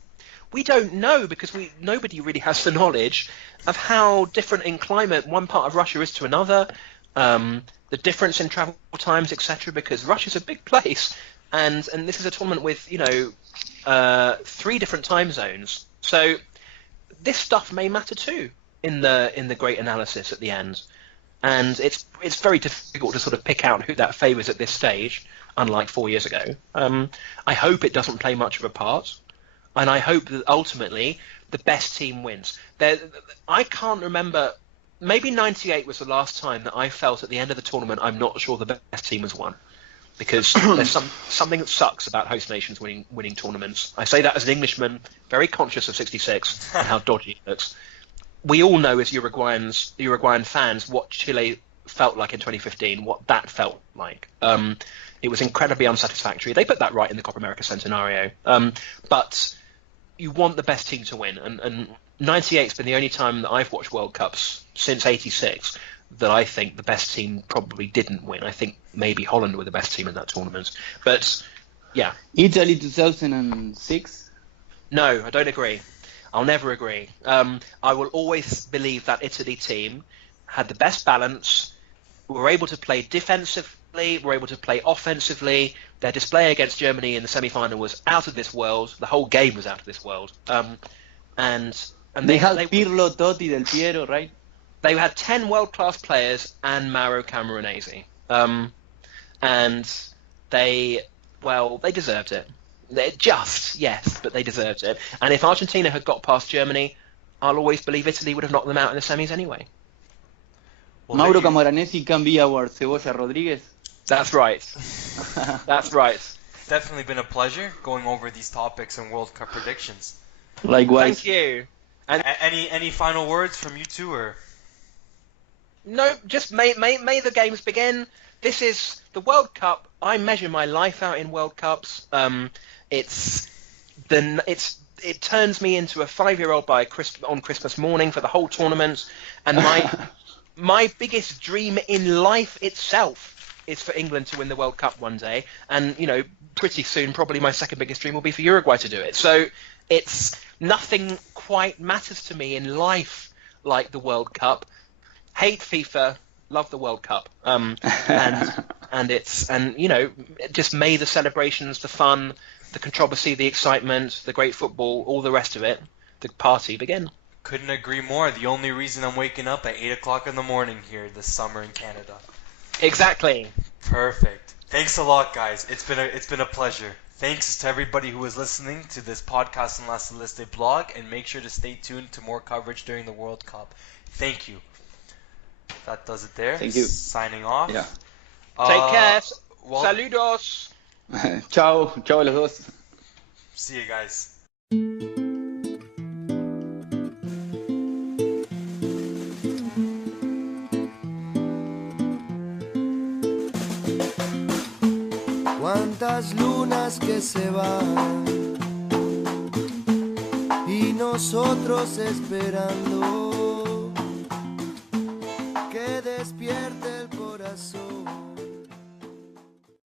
We don't know because nobody really has the knowledge of how different in climate one part of Russia is to another, the difference in travel times, etc. Because Russia's a big place, and this is a tournament with 3 different time zones. So this stuff may matter too in the great analysis at the end. And it's very difficult to sort of pick out who that favours at this stage, unlike 4 years ago. I hope it doesn't play much of a part, and I hope that ultimately the best team wins. I can't remember. Maybe 98 was the last time that I felt at the end of the tournament I'm not sure the best team has won, because there's something that sucks about host nations winning tournaments. I say that as an Englishman, very conscious of '66 and how dodgy it looks. we all know as Uruguayan fans what Chile felt like in 2015, what that felt like. It was incredibly unsatisfactory. They put that right in the Copa America Centenario. But you want the best team to win, and 98's been the only time that I've watched World Cups since 86 that I think the best team probably didn't win. I think maybe Holland were the best team in that tournament. But, yeah. Italy 2006? No, I don't agree. I'll never agree. I will always believe that Italy team had the best balance, were able to play defensively, were able to play offensively. Their display against Germany in the semi-final was out of this world. The whole game was out of this world. And they had Pirlo, Totti, Del Piero, right? They had 10 world-class players and Mauro Camoranesi. And they deserved it. Yes, but they deserved it. And if Argentina had got past Germany, I'll always believe Italy would have knocked them out in the semis anyway. Well, Mauro Camoranesi can be our Cebolla Rodriguez. That's right. That's right. Definitely been a pleasure going over these topics and World Cup predictions. Likewise. Thank you. And any final words from you two, or? No, just may the games begin. This is the World Cup. I measure my life out in World Cups. It turns me into a 5-year-old on Christmas morning for the whole tournament, and my biggest dream in life itself is for England to win the World Cup one day, and pretty soon probably my second biggest dream will be for Uruguay to do it. So it's nothing quite matters to me in life like the World Cup. Hate FIFA, love the World Cup, and just may the celebrations, the fun, the controversy, the excitement, the great football, all the rest of it, the party begin. Couldn't agree more. The only reason I'm waking up at 8 o'clock in the morning here this summer in Canada. Exactly. Perfect. Thanks a lot, guys. It's been a pleasure. Thanks to everybody who is listening to this podcast on La Celeste blog, and make sure to stay tuned to more coverage during the World Cup. Thank you. That does it there. Thank you. Signing off. Yeah. Take care. Saludos. Ciao. Ciao los dos. See you guys. Cuántas lunas que se van y nosotros esperando.